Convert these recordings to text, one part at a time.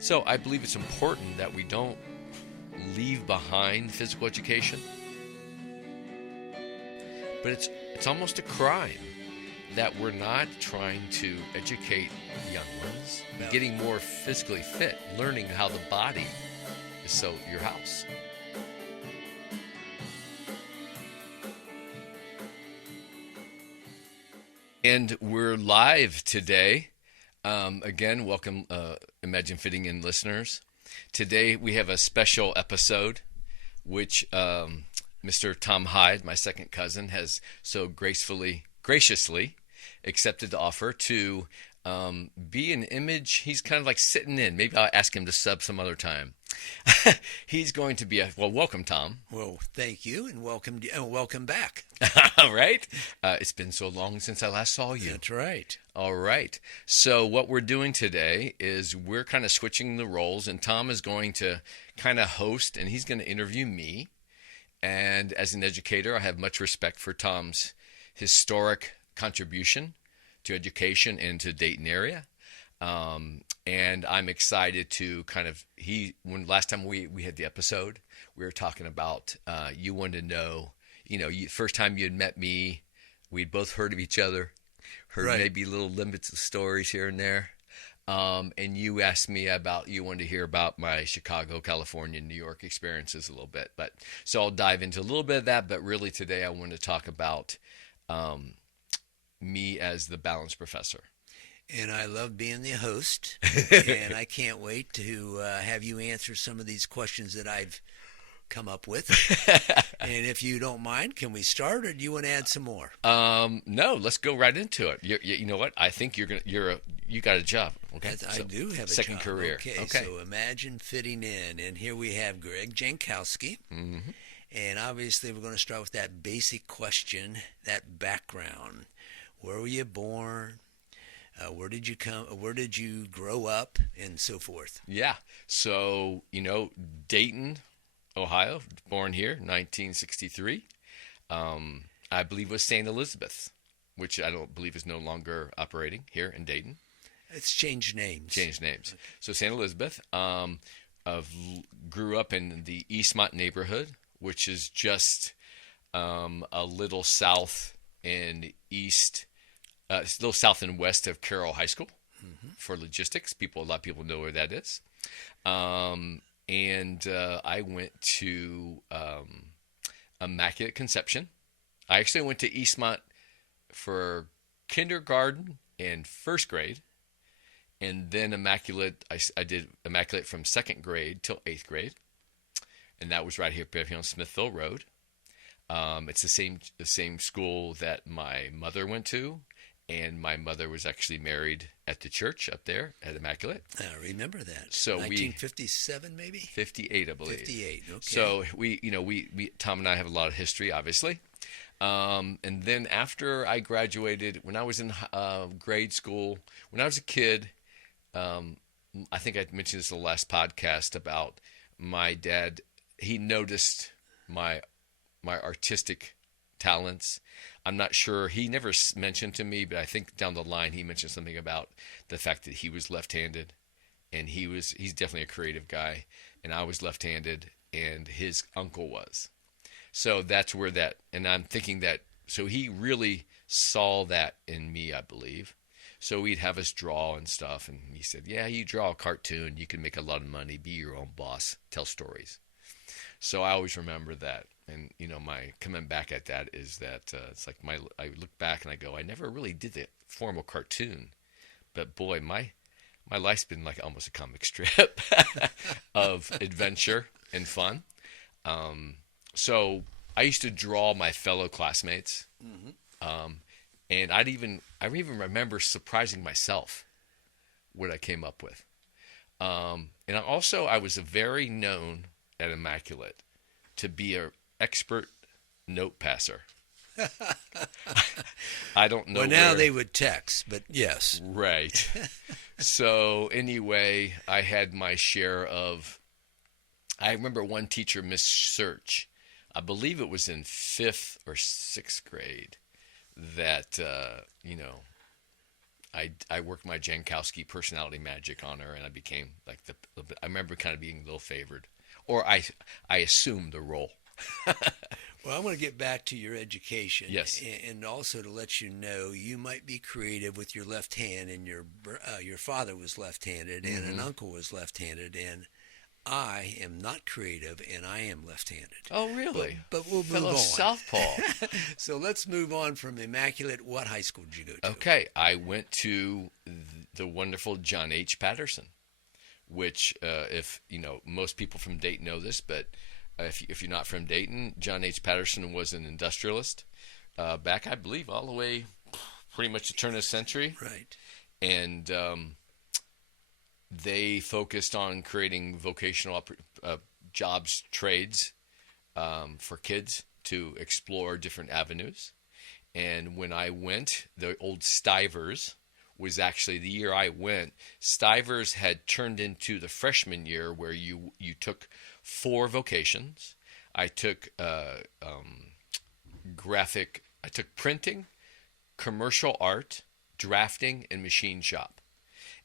So I believe it's important that we don't leave behind physical education, but it's almost a crime that we're not trying to educate young ones, getting more physically fit, learning how the body is so your house. And we're live today. Again, welcome, Imagine Fitting In listeners. Today we have a special episode, which Mr. Tom Hyde, my second cousin, has so graciously accepted the offer to be an image. He's kind of like sitting in. Maybe I'll ask him to sub some other time. He's going to be welcome, Tom. Well, thank you, and welcome back. All right. It's been so long since I last saw you. That's right. All right. So what we're doing today is we're kind of switching the roles, and Tom is going to kind of host, and he's going to interview me. And as an educator, I have much respect for Tom's historic contribution to education and to Dayton area. And I'm excited to when last time we had the episode, we were talking about, you wanted to know, first time you had met me, we'd both heard of each other, heard Right. maybe little limits of stories here and there. And you asked me you wanted to hear about my Chicago, California, New York experiences a little bit. So I'll dive into a little bit of that, but really today I want to talk about, me as the balance professor. And I love being the host, and I can't wait to have you answer some of these questions that I've come up with. And if you don't mind, can we start, or do you want to add some more? No, let's go right into it. You know what? I think you got a job. Okay, I do have a second job. career. Okay, so imagine fitting in, and here we have Greg Jankowski. Mm-hmm. And obviously, we're going to start with that basic question, that background. Where were you born? Where did you come? Where did you grow up, and so forth? Yeah. So Dayton, Ohio, born here, 1963. I believe it was St. Elizabeth, which I don't believe is no longer operating here in Dayton. It's changed names. Okay. So St. Elizabeth. Grew up in the Eastmont neighborhood, which is just a little south and east. It's a little south and west of Carroll High School. Mm-hmm. For logistics. A lot of people know where that is. And I went to Immaculate Conception. I actually went to Eastmont for kindergarten and first grade. And then Immaculate, I did Immaculate from second grade till 8th grade. And that was right here on Smithville Road. It's the same school that my mother went to. And my mother was actually married at the church up there at Immaculate. I remember that. So 1957, maybe 58, I believe. 58. Okay. So we Tom and I have a lot of history, obviously. And then after I graduated, when I was in grade school, when I was a kid, I think I mentioned this in the last podcast about my dad. He noticed my artistic talents. I'm not sure. He never mentioned to me, but I think down the line he mentioned something about the fact that he was left-handed, and he's definitely a creative guy, and I was left-handed, and his uncle was. So that's where and I'm thinking that, so he really saw that in me, I believe. So he'd have us draw and stuff, and he said, yeah, you draw a cartoon, you can make a lot of money, be your own boss, tell stories. So I always remember that. And, my coming back at that is that it's like I look back and I go, I never really did the formal cartoon. But boy, my life's been like almost a comic strip of adventure and fun. So I used to draw my fellow classmates. Mm-hmm. And I even remember surprising myself what I came up with. And I was very known at Immaculate to be an expert note passer. I don't know. Well, now they would text, but yes. Right. So anyway, I had my share of, I remember one teacher, Miss Search, I believe it was in 5th or 6th grade, that, I worked my Jankowski personality magic on her, and I became like I remember kind of being a little favored, or I assumed the role. Well, I want to get back to your education. Yes. And also to let you know, you might be creative with your left hand, and your father was left-handed, and an uncle was left-handed, and I am not creative, and I am left-handed. Oh, really? But we'll move Fellow on. Southpaw. So let's move on from Immaculate. What high school did you go to? Okay, I went to the wonderful John H. Patterson, which, if you know, most people from Dayton know this, but if you're not from Dayton, John H. Patterson was an industrialist back, I believe, all the way pretty much the turn of the century. Right. And they focused on creating vocational jobs, trades for kids to explore different avenues. And when I went, the old Stivers was actually the year I went. Stivers had turned into the freshman year where you took 4 vocations. I took I took printing, commercial art, drafting, and machine shop.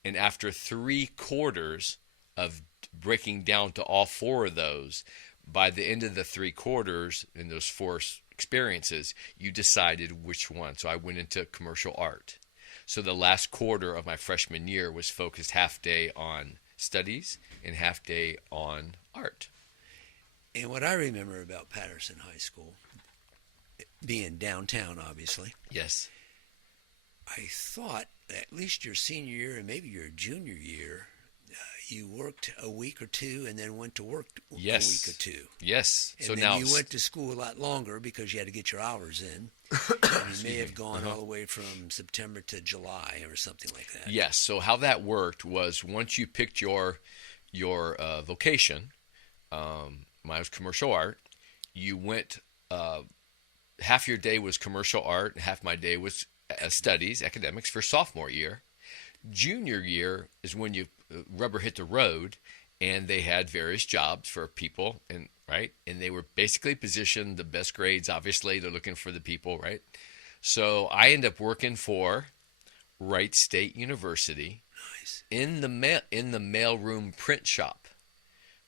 And after 3 quarters of breaking down to all 4 of those, by the end of the 3 quarters in those 4 experiences, you decided which one. So I went into commercial art. So the last quarter of my freshman year was focused half day on studies and half day on art. And what I remember about Patterson High School, being downtown, obviously. Yes. I thought at least your senior year and maybe your junior year, you worked a week or 2 and then went to work a week or 2. Yes. And so then now you went to school a lot longer because you had to get your hours in. And you may have gone all the way from September to July or something like that. Yes. So how that worked was once you picked your vocation, mine was commercial art. You went half your day was commercial art, and half my day was studies, academics for sophomore year. Junior year is when you rubber hit the road, and they had various jobs for people, and they were basically positioned the best grades. Obviously, they're looking for the people, right? So I ended up working for Wright State University. Nice. in the mailroom print shop.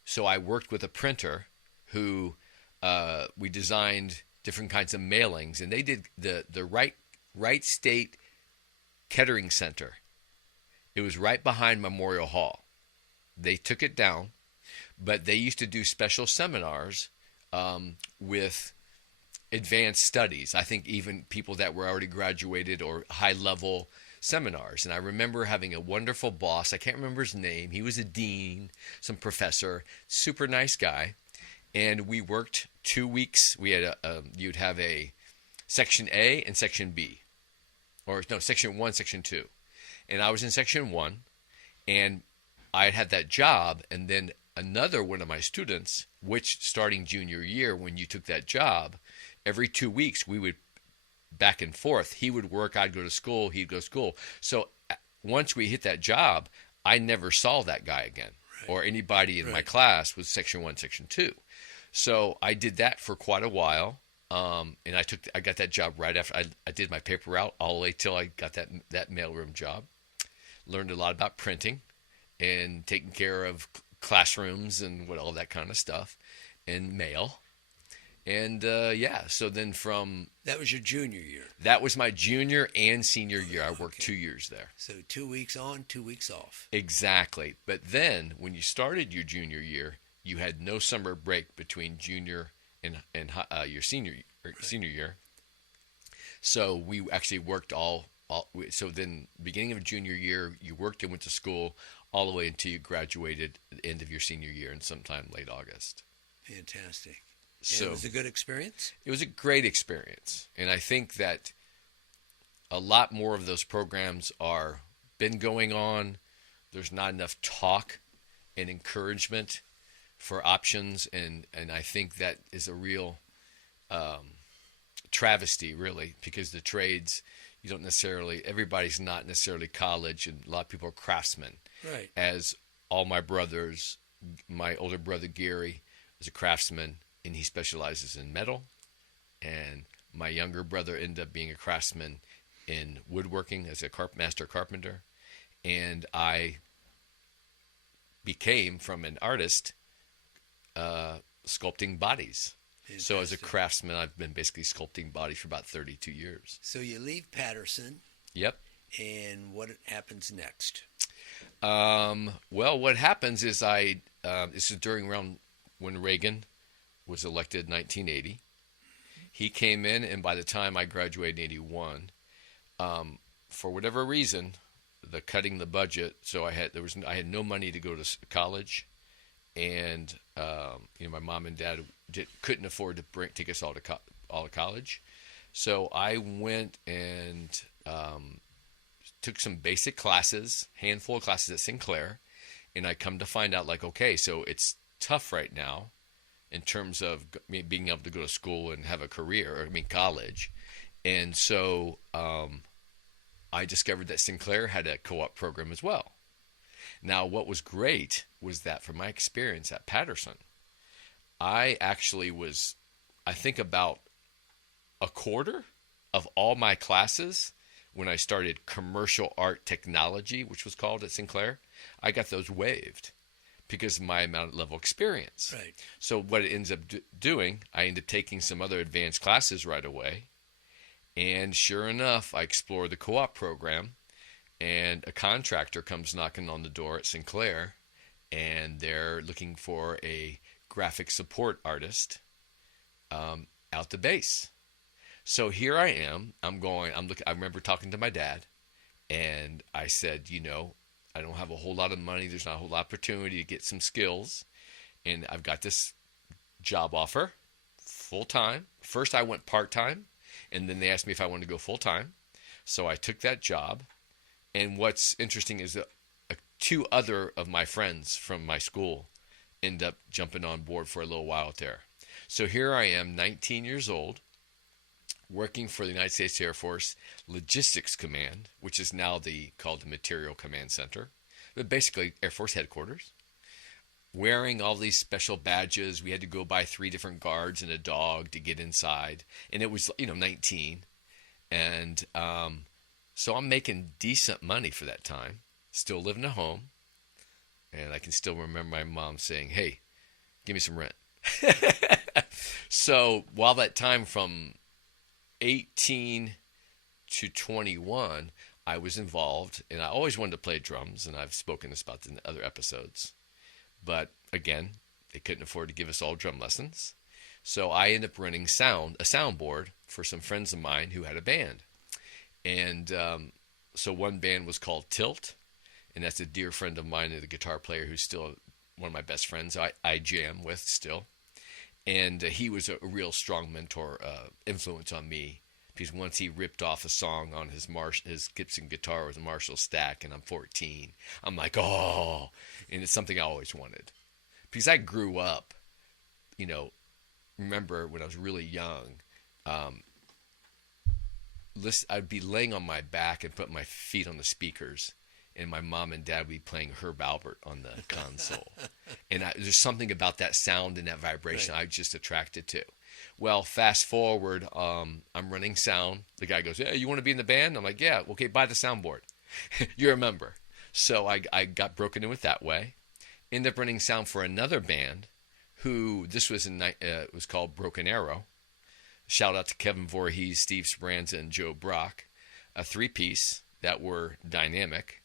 So I worked with a printer who we designed different kinds of mailings, and they did the Wright State Kettering Center. It was right behind Memorial Hall. They took it down, but they used to do special seminars with advanced studies. I think even people that were already graduated or high-level seminars. And I remember having a wonderful boss. I can't remember his name. He was a dean, some professor, super nice guy. And we worked 2 weeks. We had you'd have a section A and section B, or no, section 1, section 2. And I was in section 1, and I had that job. And then another one of my students, which starting junior year, when you took that job, every 2 weeks we would back and forth. He would work, I'd go to school, he'd go to school. So once we hit that job, I never saw that guy again, or anybody in my class with section 1, section 2. So I did that for quite a while, and I got that job right after I did my paper route all the way till I got that mailroom job. Learned a lot about printing and taking care of classrooms and all that kind of stuff, and mail. And so then from... That was your junior year. That was my junior and senior year. I worked 2 years there. So 2 weeks on, 2 weeks off. Exactly. But then when you started your junior year, you had no summer break between junior and your senior year. So we actually worked so then beginning of junior year, you worked and went to school all the way until you graduated at the end of your senior year in sometime late August. Fantastic. So it was a good experience? It was a great experience. And I think that a lot more of those programs are been going on. There's not enough talk and encouragement for options. And I think that is a real travesty, really, because the trades, everybody's not necessarily college, and a lot of people are craftsmen. Right. As all my brothers, my older brother Gary is a craftsman, and he specializes in metal, and my younger brother ended up being a craftsman in woodworking as a master carpenter, and I became from an artist sculpting bodies. So as a craftsman, I've been basically sculpting bodies for about 32 years. So you leave Patterson. Yep. And what happens next? Well, what happens is this is during around when Reagan was elected in 1980. He came in, and by the time I graduated in 81, for whatever reason, the cutting the budget, so I had no money to go to college, and my mom and dad couldn't afford to take us all to college, so I went and took some basic classes, handful of classes at Sinclair, and I come to find out, like, okay, so it's tough right now in terms of being able to go to school and have a career, college. And so I discovered that Sinclair had a co-op program as well. Now, what was great was that from my experience at Patterson, I actually was, I think, about a quarter of all my classes when I started commercial art technology, which was called at Sinclair, I got those waived because of my amount of level experience. Right. So what it ends up doing, I ended up taking some other advanced classes right away. And sure enough, I explored the co-op program, and a contractor comes knocking on the door at Sinclair, and they're looking for a graphic support artist out the BACE. So here I am. I remember talking to my dad, and I said, I don't have a whole lot of money. There's not a whole lot of opportunity to get some skills, and I've got this job offer, full time. First, I went part time, and then they asked me if I wanted to go full time. So I took that job, and what's interesting is that two other of my friends from my school end up jumping on board for a little while there. So here I am, 19 years old, working for the United States Air Force Logistics Command, which is now called the Material Command Center, but basically Air Force headquarters, wearing all these special badges. We had to go by 3 different guards and a dog to get inside, and it was 19, and so I'm making decent money for that time, still living at home, and I can still remember my mom saying, "Hey, give me some rent." So while that time from 18 to 21, I was involved, and I always wanted to play drums, and I've spoken this about in other episodes. But again, they couldn't afford to give us all drum lessons. So I ended up running a soundboard for some friends of mine who had a band. And so one band was called Tilt, and that's a dear friend of mine, and a guitar player who's still one of my best friends I jam with still. And he was a real strong mentor, influence on me, because once he ripped off a song on his Gibson guitar with a Marshall stack, and I'm 14, I'm like, oh, and it's something I always wanted. Because I grew up, remember when I was really young, I'd be laying on my back and put my feet on the speakers, and my mom and dad would be playing Herb Alpert on the console. And there's something about that sound and that vibration I was just attracted to. Well, fast forward, I'm running sound. The guy goes, "Hey, you want to be in the band?" I'm like, "Yeah, okay, buy the soundboard." You're a member. So I got broken in with that way. Ended up running sound for another band who, this was it was called Broken Arrow. Shout out to Kevin Voorhees, Steve Speranza, and Joe Brock. A 3-piece that were dynamic.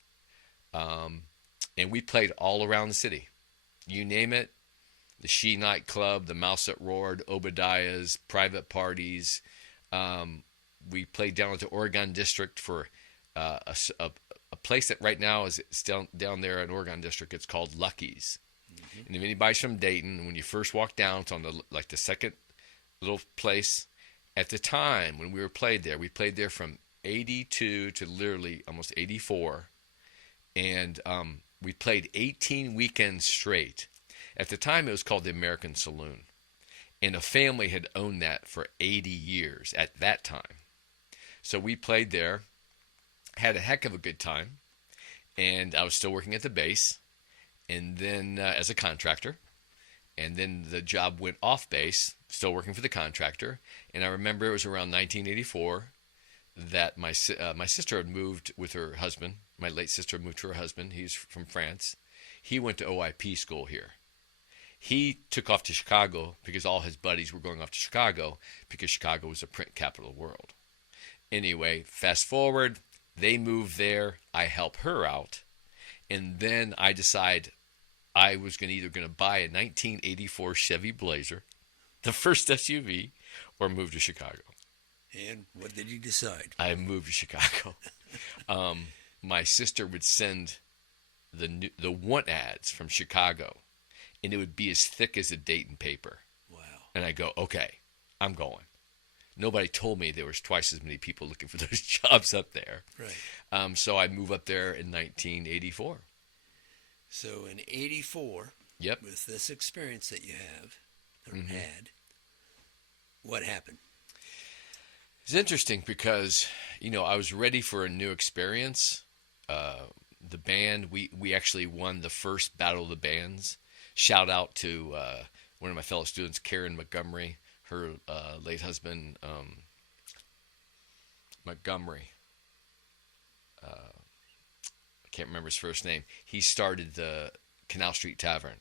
And we played all around the city. You name it. The She nightclub, the Mouse that Roared, Obadiah's, private parties. We played down at the Oregon District for a place that right now is down there in Oregon District. It's called Lucky's. Mm-hmm. And if anybody's from Dayton, when you first walk down, it's on the second little place. At the time when we played there from 82 to literally almost 84. And we played 18 weekends straight. At the time, it was called the American Saloon. And a family had owned that for 80 years at that time. So we played there, had a heck of a good time. And I was still working at the BACE, and then as a contractor. And then the job went off base, still working for the contractor. And I remember it was around 1984. that my sister had moved with her husband. My late sister had moved to her husband. He's from France. He went to OIP school here. He took off to Chicago because all his buddies were going off to Chicago because Chicago was the print capital of the world. Anyway, fast forward, they move there. I help her out. And then I decide I was either going to buy a 1984 Chevy Blazer, the first SUV, or move to Chicago. And what did you decide? I moved to Chicago. My sister would send the want ads from Chicago, and it would be as thick as a Dayton paper. Wow. And I go, okay, I'm going. Nobody told me there was twice as many people looking for those jobs up there. Right. So I moved up there in 1984. So in 84, Yep. with this experience that you have, or Mm-hmm. had, what happened? It's interesting because, I was ready for a new experience. The band, we actually won the first Battle of the Bands. Shout out to one of my fellow students, Karen Montgomery, her late husband, Montgomery. I can't remember his first name. He started the Canal Street Tavern,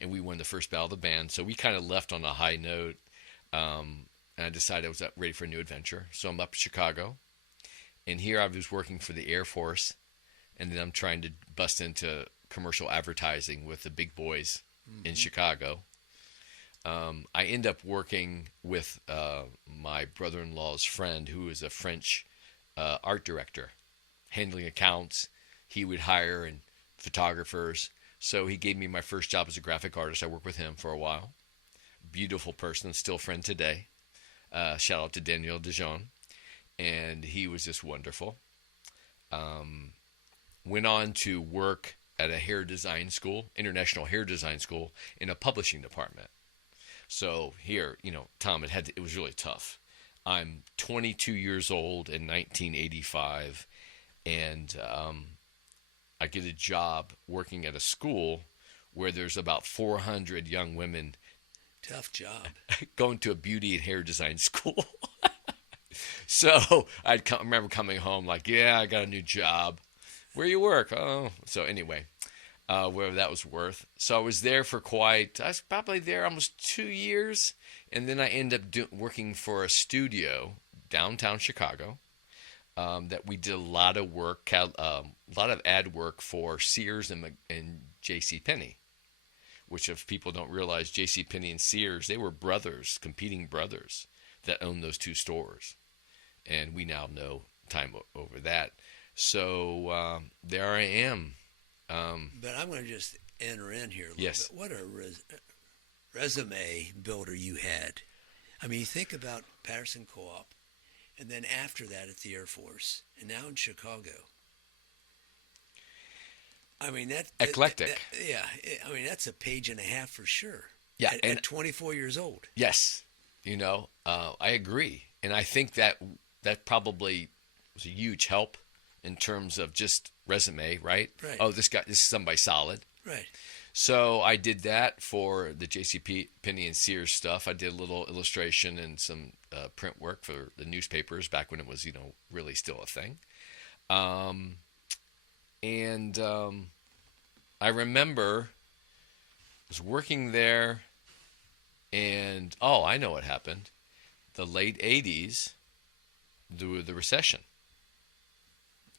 and we won the first Battle of the Band. So we kind of left on a high note, and I decided I was ready for a new adventure. So I'm up in Chicago, and here I was working for the Air Force, and then I'm trying to bust into commercial advertising with the big boys in Chicago. I end up working with my brother-in-law's friend, who is a French art director, handling accounts. He would hire and photographers. So he gave me my first job as a graphic artist. I worked with him for a while. Beautiful person, still friend today. Shout out to Daniel Dijon. And he was just wonderful. Went on to work at a hair design school, international hair design school, in a publishing department. So here, Tom, it was really tough. I'm 22 years old in 1985, and I get a job working at a school where there's about 400 young women. Tough job. Going to a beauty and hair design school. So I remember coming home like, yeah, I got a new job. Where you work? Oh, so anyway, whatever that was worth. So I was there for I was probably there almost 2 years. And then I ended up working for a studio downtown Chicago that we did a lot of work, a lot of ad work for Sears and JCPenney, which if people don't realize, JCPenney and Sears, they were brothers, competing brothers that owned those two stores. And we now know time over that. So there I am. But I'm going to just enter in here a little Yes. bit. What a resume builder you had. I mean, you think about Patterson Co-op, and then after that at the Air Force, and now in Chicago. I mean, Eclectic. I mean, that's a page and a half for sure. Yeah, At 24 years old. Yes, I agree, and I think that probably was a huge help in terms of just resume, right? Right. Oh, this is somebody solid. Right. So I did that for the JCPenney and Sears stuff. I did a little illustration and some print work for the newspapers back when it was, really still a thing. And I remember I was working there, and I know what happened. The late 80s, the recession.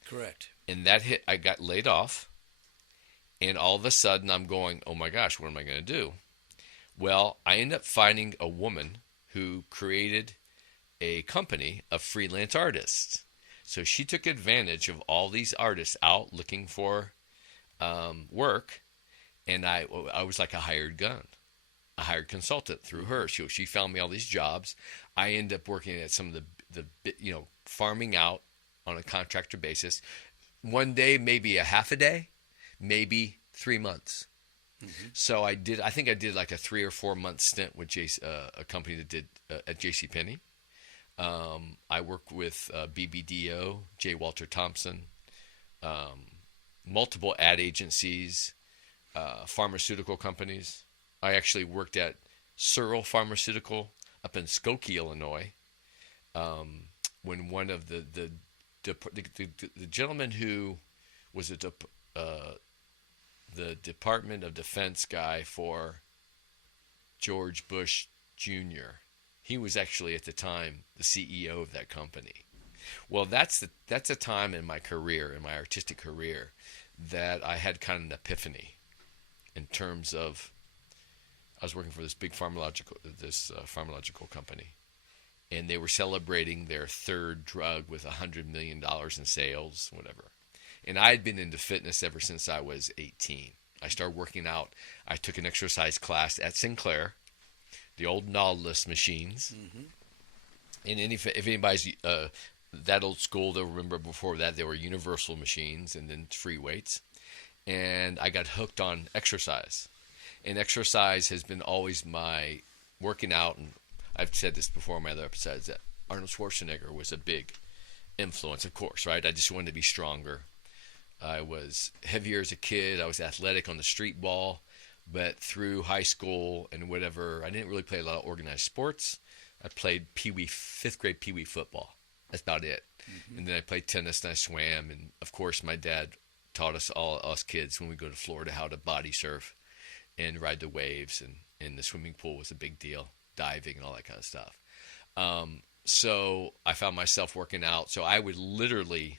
Correct. And that hit, I got laid off. And all of a sudden, I'm going, oh my gosh, what am I going to do? Well, I ended up finding a woman who created a company of freelance artists. So she took advantage of all these artists out looking for work. And I was like a hired gun, a hired consultant through her. She found me all these jobs. I ended up working at some of the farming out on a contractor basis. One day, maybe a half a day, maybe 3 months. Mm-hmm. So I think I did like a 3 or 4 month stint with a company that did at JCPenney. I worked with BBDO, J. Walter Thompson, multiple ad agencies, pharmaceutical companies. I actually worked at Searle Pharmaceutical up in Skokie, Illinois. when one of the gentleman who was the Department of Defense guy for George Bush Jr., he was actually at the time the CEO of that company. Well, that's a time in my career, in my artistic career, that I had kind of an epiphany in terms of I was working for this big pharmacological company, and they were celebrating their third drug with $100 million in sales, whatever. And I had been into fitness ever since I was 18. I started working out. I took an exercise class at Sinclair, the old Nautilus machines. Mm-hmm. And if anybody's that old school, they'll remember before that they were universal machines and then free weights. And I got hooked on exercise. And exercise has been always my working out. And I've said this before in my other episodes that Arnold Schwarzenegger was a big influence, of course, right? I just wanted to be stronger. I was heavier as a kid. I was athletic on the street ball. But through high school and whatever, I didn't really play a lot of organized sports. I played fifth grade Pee Wee football. That's about it. Mm-hmm. And then I played tennis and I swam. And of course, my dad taught us kids when we go to Florida how to body surf and ride the waves. And the swimming pool was a big deal, diving and all that kind of stuff. So I found myself working out. So I would literally,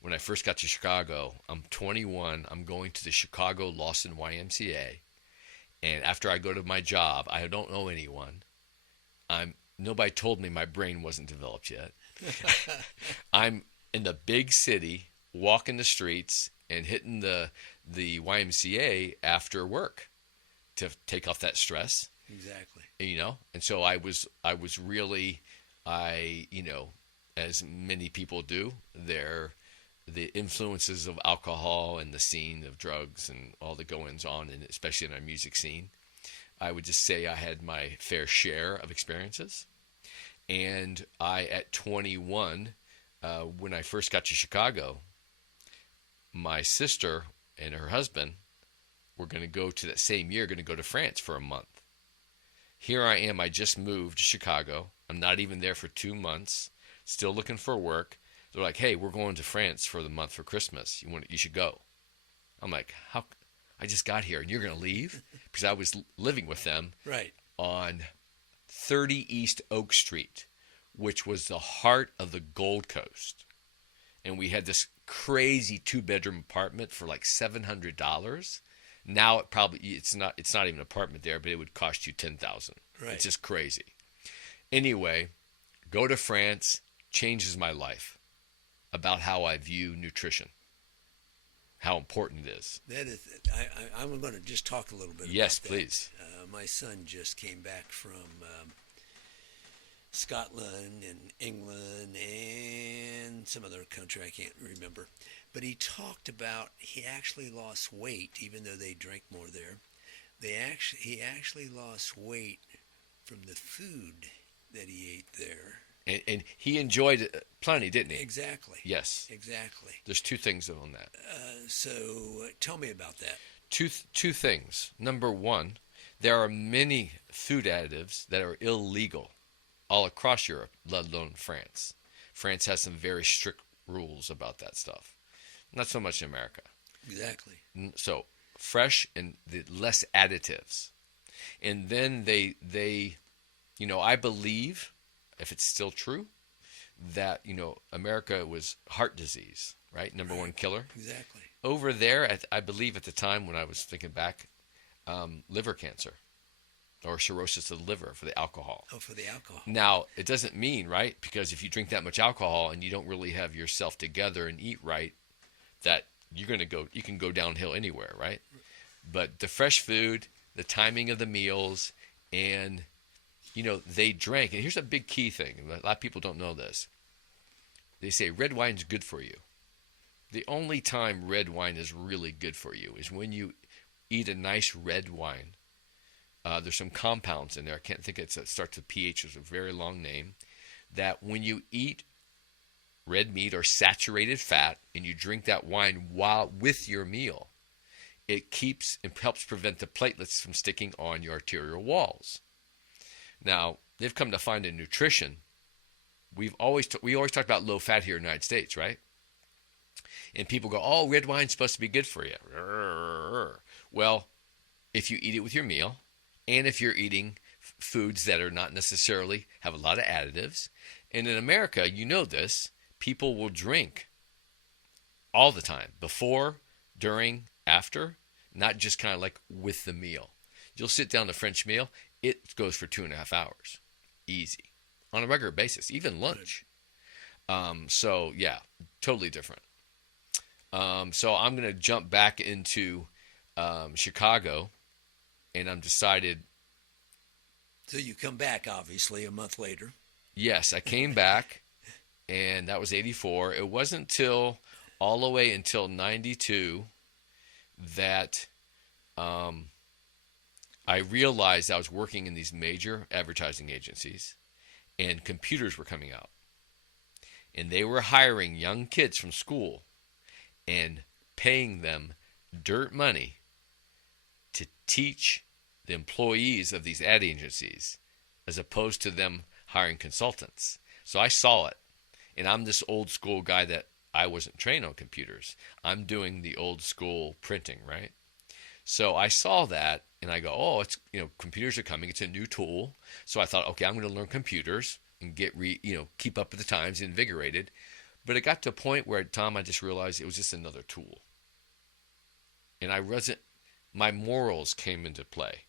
when I first got to Chicago, I'm 21. I'm going to the Chicago Lawson YMCA. And after I go to my job, I don't know anyone. Nobody told me my brain wasn't developed yet. I'm in the big city, walking the streets and hitting the YMCA after work to take off that stress. Exactly. And so I was really, as many people do, the influences of alcohol and the scene of drugs and all the goings on, and especially in our music scene. I would just say I had my fair share of experiences. And at 21, when I first got to Chicago, my sister and her husband were going to go to that same year, going to go to France for a month. Here I am. I just moved to Chicago. I'm not even there for 2 months, still looking for work. They're like, hey, we're going to France for the month for Christmas. You should go. I'm like, how? I just got here and you're going to leave? Because I was living with them right on 30 East Oak Street, which was the heart of the Gold Coast. And we had this crazy 2-bedroom apartment for like $700. Now it's not even an apartment there, but it would cost you $10,000. Right. It's just crazy. Anyway, go to France, changes my life about how I view nutrition, how important it is. That is, I'm going to just talk a little bit about that. Yes, please. My son just came back from Scotland and England and some other country I can't remember. But he talked about he actually lost weight, even though they drink more there. He actually lost weight from the food that he ate there. And he enjoyed it plenty, didn't he? Exactly. Yes. Exactly. There's two things on that. So tell me about that. Two things. Number one, there are many food additives that are illegal all across Europe, let alone France. France has some very strict rules about that stuff. Not so much in America. Exactly. So fresh and the less additives. And then they I believe, if it's still true, that, America was heart disease, right? Number one killer. Exactly. Over there, I believe at the time when I was thinking back, liver cancer or cirrhosis of the liver for the alcohol. Oh, for the alcohol. Now, it doesn't mean, right, because if you drink that much alcohol and you don't really have yourself together and eat right, that you can go downhill anywhere, right? But the fresh food, the timing of the meals, and they drank. And here's a big key thing. A lot of people don't know this. They say red wine's good for you. The only time red wine is really good for you is when you eat a nice red wine. There's some compounds in there. I can't think it starts with pH. It's a very long name. That when you eat red meat or saturated fat and you drink that wine with your meal, it helps prevent the platelets from sticking on your arterial walls. Now, they've come to find in nutrition we always talk about low fat here in the United States, right? And people go, oh, red wine's supposed to be good for you. Well, if you eat it with your meal, and if you're eating foods that are not necessarily have a lot of additives, and in America, you know this, people will drink all the time, before, during, after, not just kind of like with the meal. You'll sit down to French meal, it goes for 2.5 hours, easy, on a regular basis, even lunch. So yeah, totally different. So I'm going to jump back into Chicago, and I'm decided. So you come back, obviously, a month later. Yes, I came back, and that was 84. It wasn't until all the way until 92 that I realized I was working in these major advertising agencies, and computers were coming out. And they were hiring young kids from school and paying them dirt money to teach the employees of these ad agencies, as opposed to them hiring consultants. So I saw it, and I'm this old school guy that I wasn't trained on computers. I'm doing the old school printing, right? So I saw that, and I go, oh, it's, computers are coming. It's a new tool. So I thought, okay, I'm going to learn computers and get keep up with the times, invigorated. But it got to a point where, Tom, I just realized it was just another tool. And my morals came into play.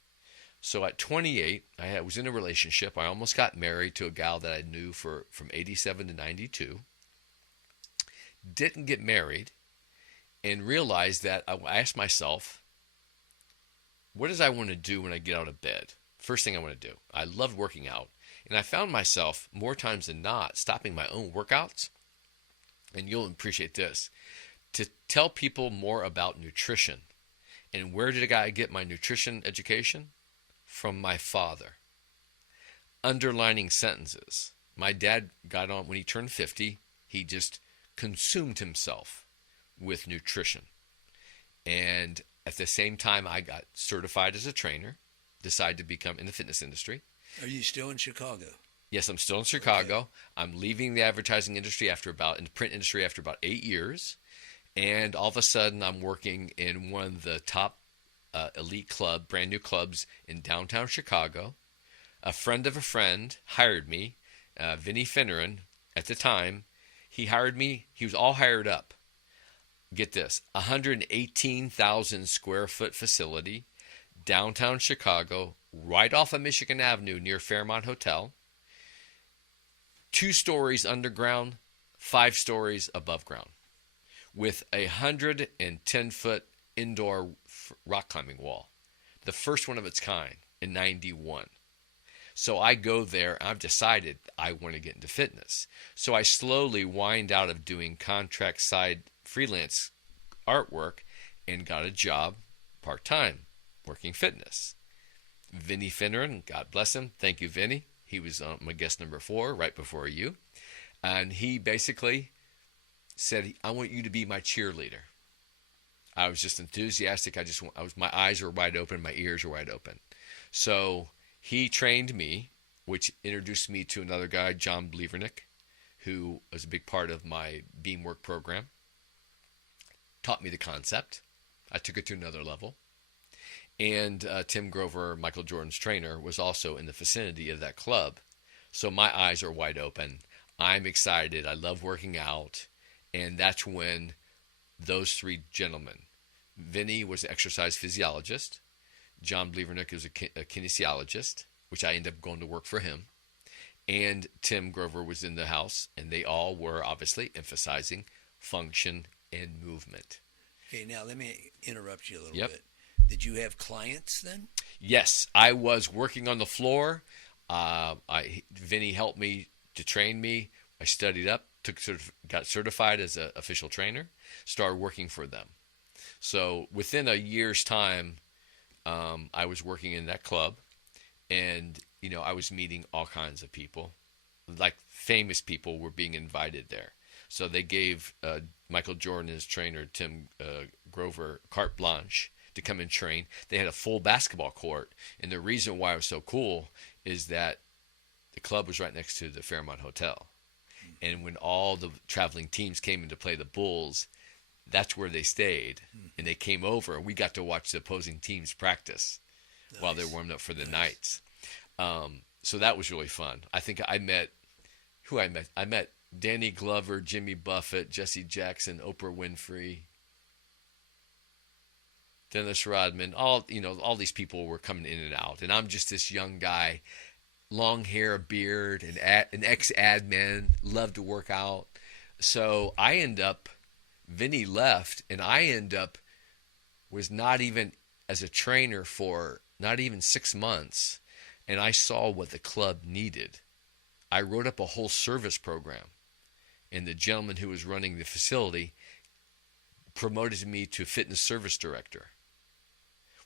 So at 28, I was in a relationship. I almost got married to a gal that I knew from 87 to 92. Didn't get married, and realized that I asked myself, what does I want to do when I get out of bed? First thing I want to do. I loved working out. And I found myself, more times than not, stopping my own workouts. And you'll appreciate this, to tell people more about nutrition. And where did I get my nutrition education? From my father. Underlining sentences. My dad got on, when he turned 50, he just consumed himself with nutrition. And at the same time, I got certified as a trainer, decided to become in the fitness industry. Are you still in Chicago? Yes, I'm still in Chicago. Okay. I'm leaving the advertising industry in the print industry after about 8 years. And all of a sudden, I'm working in one of the top elite brand new clubs in downtown Chicago. A friend of a friend hired me, Vinny Finneran, at the time. He hired me. He was all hired up. Get this, 118,000 square foot facility, downtown Chicago, right off of Michigan Avenue near Fairmont Hotel. 2 stories underground, 5 stories above ground, with a 110-foot indoor rock climbing wall, the first one of its kind in 91. So I go there, and I've decided I want to get into fitness. So I slowly wind out of doing contract side freelance artwork and got a job part-time working fitness. Vinny Finneran, God bless him. Thank you, Vinny. He was my guest number 4 right before you. And he basically said, I want you to be my cheerleader. I was just enthusiastic. My eyes were wide open. My ears were wide open. So he trained me, which introduced me to another guy, John Blevernick, who was a big part of my BEAMWORK program. Taught me the concept. I took it to another level. And Tim Grover, Michael Jordan's trainer, was also in the vicinity of that club. So my eyes are wide open. I'm excited. I love working out. And that's when those 3 gentlemen, Vinny was an exercise physiologist. John Blevernick was a kinesiologist, which I ended up going to work for him. And Tim Grover was in the house, and they all were obviously emphasizing function and movement. Okay, now let me interrupt you a little Yep. bit. Did you have clients then? Yes, I was working on the floor. Vinny helped me to train me. I studied up, got certified as an official trainer, started working for them. So within a year's time, I was working in that club, and I was meeting all kinds of people, like famous people were being invited there. So they gave Michael Jordan, his trainer, Tim Grover, carte blanche to come and train. They had a full basketball court, and the reason why it was so cool is that the club was right next to the Fairmont Hotel. And when all the traveling teams came in to play the Bulls, that's where they stayed. And they came over, and we got to watch the opposing teams practice while they warmed up for the Knights. So that was really fun. I think I met I met Danny Glover, Jimmy Buffett, Jesse Jackson, Oprah Winfrey, Dennis Rodman. All these people were coming in and out, and I'm just this young guy, long hair, a beard, an ex-ad man, loved to work out. So Vinny left, and was not even as a trainer for not even 6 months, and I saw what the club needed. I wrote up a whole service program, and the gentleman who was running the facility promoted me to fitness service director.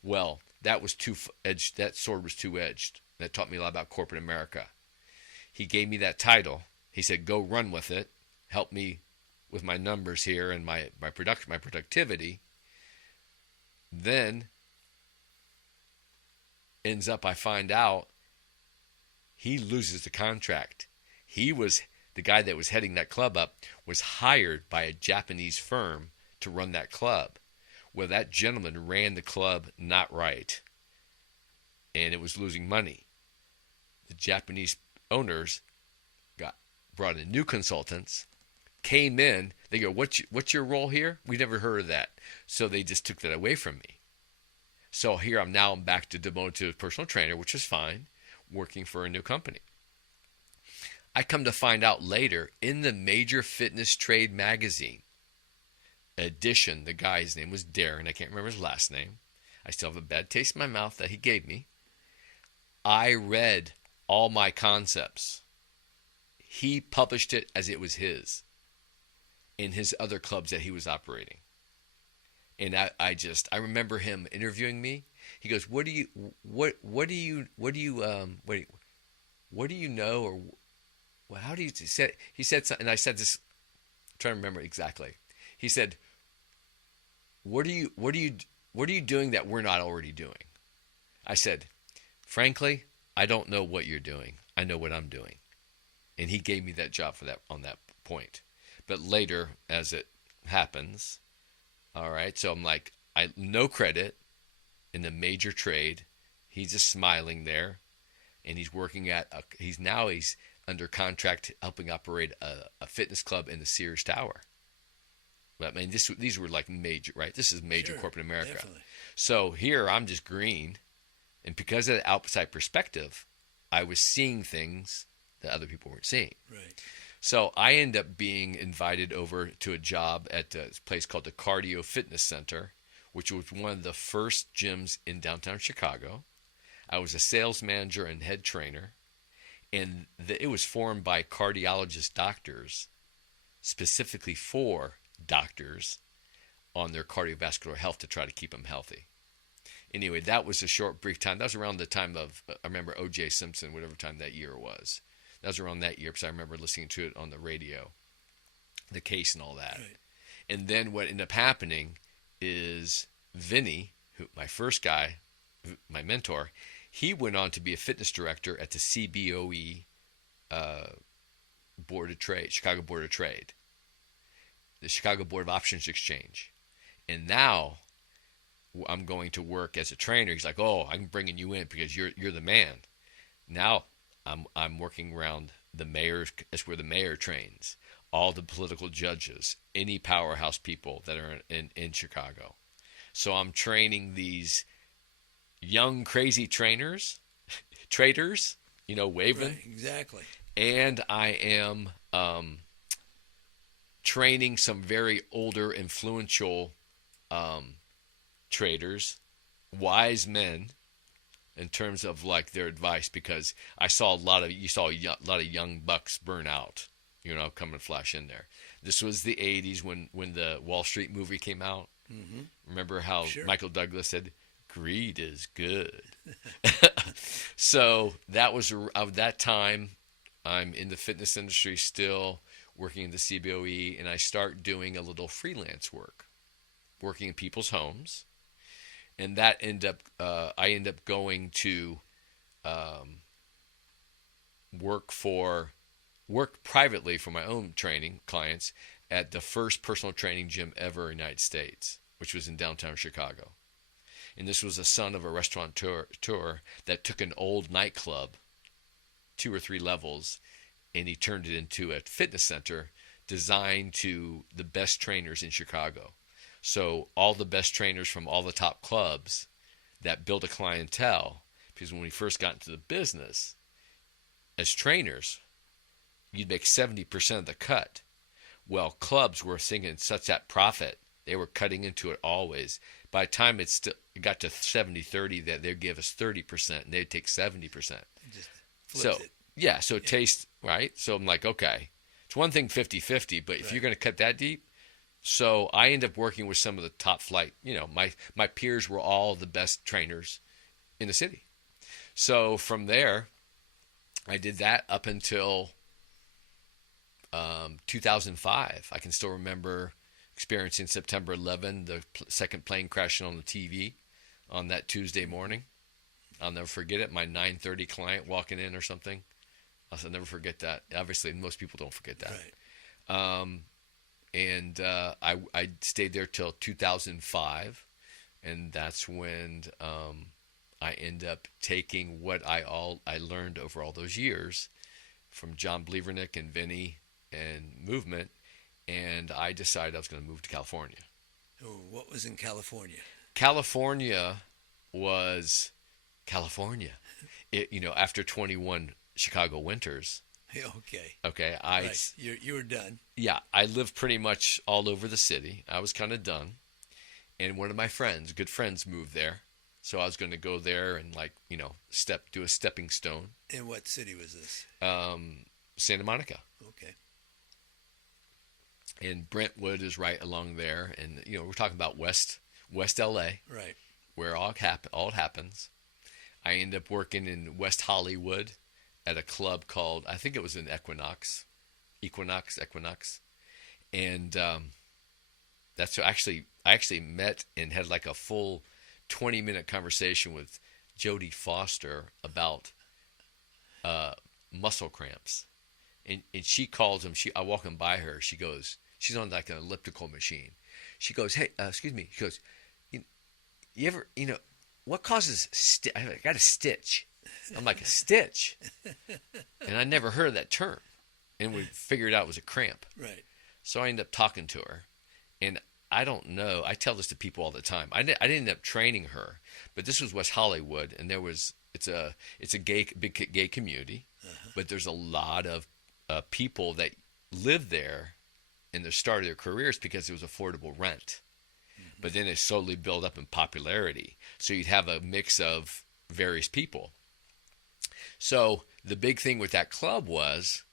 Well, that was too-edged. That sword was two-edged. That taught me a lot about corporate America. He gave me that title. He said, "Go run with it. Help me with my numbers here and my productivity." Then ends up, I find out he loses the contract. The guy that was heading that club up was hired by a Japanese firm to run that club. Well, that gentleman ran the club not right, and it was losing money. The Japanese owners brought in new consultants, came in. They go, "What's your role here? We never heard of that." So they just took that away from me. So here I'm back to demoted to a personal trainer, which is fine, working for a new company. I come to find out later in the major fitness trade magazine edition, the guy's name was Darren. I can't remember his last name. I still have a bad taste in my mouth that he gave me. I read all my concepts. He published it as it was his in his other clubs that he was operating. And I remember him interviewing me. He goes, what do you know, or how do you say? He said something, and I said this. I'm trying to remember exactly. He said, what are you doing that we're not already doing? I said, frankly, I don't know what you're doing. I know what I'm doing. And he gave me that job on that point. But later, as it happens, all right, so I'm like, no credit in the major trade. He's just smiling there, and he's working he's under contract helping operate a fitness club in the Sears Tower. But I mean, these were like major, right? This is major corporate America. Definitely. So here I'm just green, and because of the outside perspective, I was seeing things that other people weren't seeing. Right. So I end up being invited over to a job at a place called the Cardio Fitness Center, which was one of the first gyms in downtown Chicago. I was a sales manager and head trainer, and it was formed by cardiologist doctors, specifically for doctors on their cardiovascular health to try to keep them healthy. Anyway, that was a short, brief time. That was around the time of, I remember O.J. Simpson, whatever time that year was. That was around that year because I remember listening to it on the radio, the case and all that. Right. And then what ended up happening is Vinny, my first guy, my mentor, he went on to be a fitness director at the CBOE Board of Trade, Chicago Board of Trade, the Chicago Board of Options Exchange. And now I'm going to work as a trainer. He's like, "Oh, I'm bringing you in because you're the man." Now I'm working around the mayor. That's where the mayor trains, all the political judges, any powerhouse people that are in Chicago. So I'm training these young crazy traders, waving. Right, exactly. And I am training some very older, influential traders, wise men, in terms of like their advice, because I saw a lot of young bucks burn out, come and flash in there. This was the 80s when the Wall Street movie came out. Mm-hmm. Remember how Michael Douglas said, "Greed is good." So that was of that time. I'm in the fitness industry still, working in the CBOE, and I start doing a little freelance work, working in people's homes. And that I end up going to work for worked privately for my own training clients at the first personal training gym ever in the United States, which was in downtown Chicago. And this was a son of a restaurateur that took an old nightclub, 2 or 3 levels, and he turned it into a fitness center designed to the best trainers in Chicago. So all the best trainers from all the top clubs that built a clientele, because when we first got into the business, as trainers, you'd make 70% of the cut. Well, clubs were thinking such that profit, they were cutting into it always. By the time it got to 70-30, that they'd give us 30% and they'd take 70%. Just So, flips it. yeah, so it tastes, right? So I'm like, okay, it's one thing 50-50, but if you're going to cut that deep, so I ended up working with some of the top flight, my peers were all the best trainers in the city. So from there, I did that up until 2005. I can still remember experiencing September 11, the second plane crashing on the TV on that Tuesday morning. I'll never forget it. My 9:30 client walking in or something. I'll never forget that. Obviously, most people don't forget that. Right. And I stayed there till 2005, and that's when I end up taking what I learned over all those years from John Blevernick and Vinny and movement, and I decided I was going to move to California. Oh, what was in California? California was California. After 21 Chicago winters. Okay. Okay, Right. You were done. Yeah, I lived pretty much all over the city. I was kind of done, and one of my good friends, moved there, so I was going to go there and do a stepping stone. In what city was this? Santa Monica. Okay. And Brentwood is right along there, and we're talking about West LA, Right. where all happens. I ended up working in West Hollywood at a club called, I think it was an Equinox, and that's I actually met and had like a full 20-minute conversation with Jodie Foster about muscle cramps, and she calls them. I walking by her, she goes, she's on like an elliptical machine. She goes, hey, excuse me. She goes, you ever, what causes I got a stitch. I'm like, a stitch? And I never heard of that term. And we figured out it was a cramp. Right. So I ended up talking to her. And I don't know. I tell this to people all the time. I didn't end up training her. But this was West Hollywood. And it's a big gay community. Uh-huh. But there's a lot of people that live there in the start of their careers because it was affordable rent. Mm-hmm. But then it slowly built up in popularity. So you'd have a mix of various people. So the big thing with that club was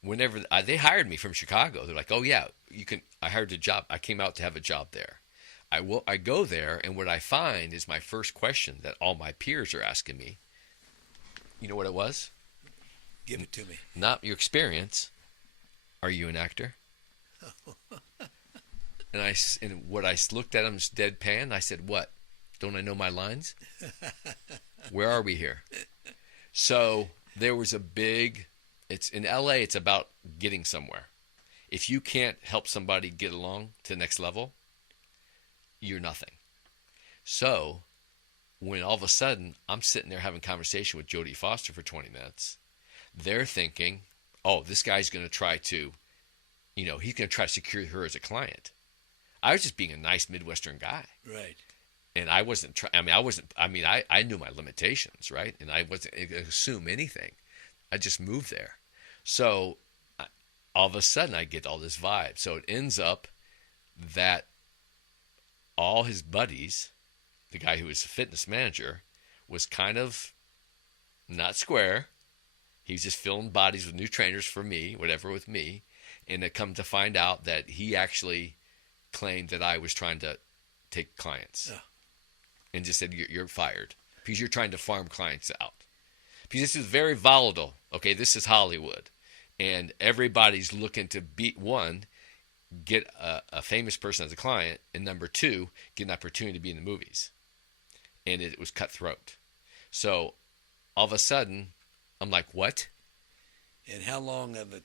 whenever they hired me from Chicago, they're like, oh yeah, you can, I hired a job. I came out to have a job there. I go there, and what I find is my first question that all my peers are asking me. You know what it was? Give it to me. Not your experience. Are you an actor? And what I looked at him deadpan. I said, what? Don't I know my lines? Where are we here? So there was it's in LA, it's about getting somewhere. If you can't help somebody get along to the next level, you're nothing. So when all of a sudden I'm sitting there having a conversation with Jodie Foster for 20 minutes, they're thinking, oh, this guy's going to try to, he's going to try to secure her as a client. I was just being a nice Midwestern guy. Right. And I wasn't I knew my limitations, right? And I wasn't going to assume anything. I just moved there. So all of a sudden I get all this vibe. So it ends up that all his buddies, the guy who was a fitness manager, was kind of not square. He was just filling bodies with new trainers for me, whatever with me. And it come to find out that he actually claimed that I was trying to take clients. Yeah. And just said, you're fired because you're trying to farm clients out. Because this is very volatile. Okay, this is Hollywood. And everybody's looking to get a famous person as a client, and number two, get an opportunity to be in the movies. And it was cutthroat. So all of a sudden, I'm like, what? And how long of a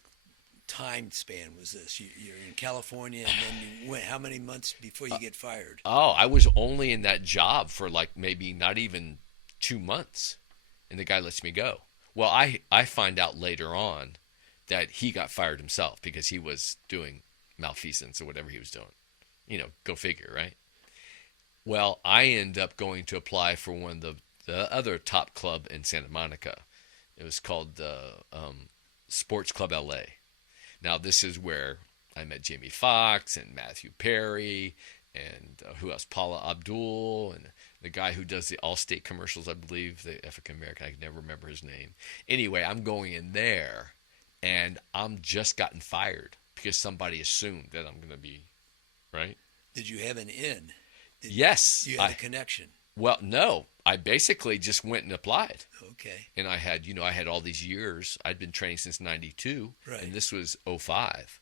time span was this? You're in California, and then you went. How many months before you get fired? Oh, I was only in that job for like maybe not even 2 months, and the guy lets me go. Well, I find out later on that he got fired himself because he was doing malfeasance or whatever he was doing. Go figure, right? Well, I end up going to apply for one of the other top club in Santa Monica. It was called the Sports Club LA. Now, this is where I met Jamie Foxx and Matthew Perry and who else? Paula Abdul and the guy who does the Allstate commercials, I believe, the African American. I can never remember his name. Anyway, I'm going in there, and I'm just gotten fired because somebody assumed that I'm going to be, right? Did you have an in? Yes. You had a connection. Well, no. I basically just went and applied. Okay. And I had all these years. I'd been training since 92, right. And this was 05.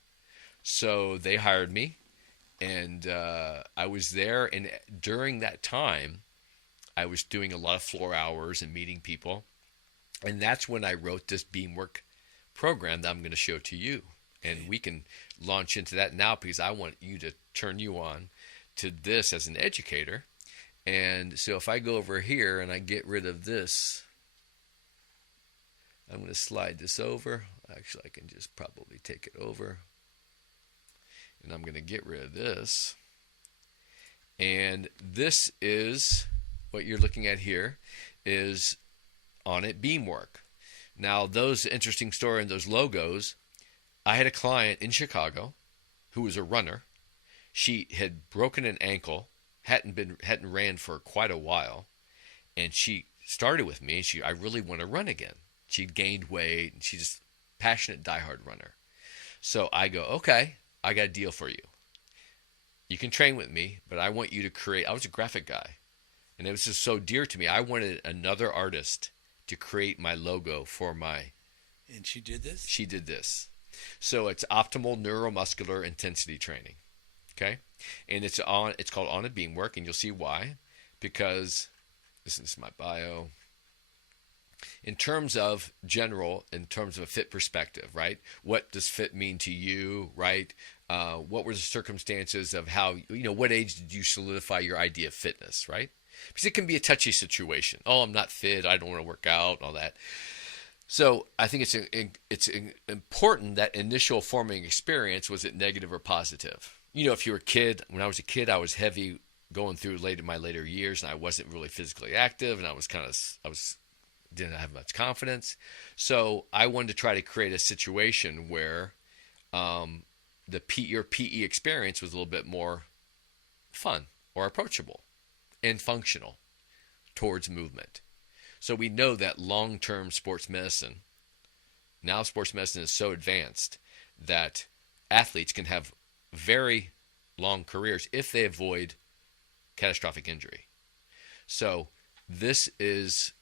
So they hired me, and I was there. And during that time, I was doing a lot of floor hours and meeting people. And that's when I wrote this BEAMWORK program that I'm going to show to you. And we can launch into that now because I want you to turn you on to this as an educator. And so if I go over here and I get rid of this, I'm going to slide this over. Actually, I can just probably take it over. And I'm going to get rid of this. And this is what you're looking at here is on it BEAMWORK. Now, those interesting story and those logos, I had a client in Chicago who was a runner. She had broken an ankle, hadn't ran for quite a while, and she started with me. I really want to run again. She'd gained weight, and she's just passionate, diehard runner. So I go, okay, I got a deal for you. You can train with me, but I want you to create. I was a graphic guy, and it was just so dear to me. I wanted another artist to create my logo for my. And she did this? She did this. So it's optimal neuromuscular intensity training. Okay, and it's called On a BEAMWORK, and you'll see why. Because this is my bio. In terms of a fit perspective, right? What does fit mean to you, right? What were the circumstances of how, what age did you solidify your idea of fitness, right? Because it can be a touchy situation. Oh, I'm not fit. I don't want to work out, all that. So I think it's important that initial forming experience, was it negative or positive? If you were a kid, when I was a kid, I was heavy going through my later years, and I wasn't really physically active, and I didn't have much confidence. So I wanted to try to create a situation where your PE experience was a little bit more fun or approachable and functional towards movement. So we know that long-term sports medicine is so advanced that athletes can have very long careers if they avoid catastrophic injury. So this is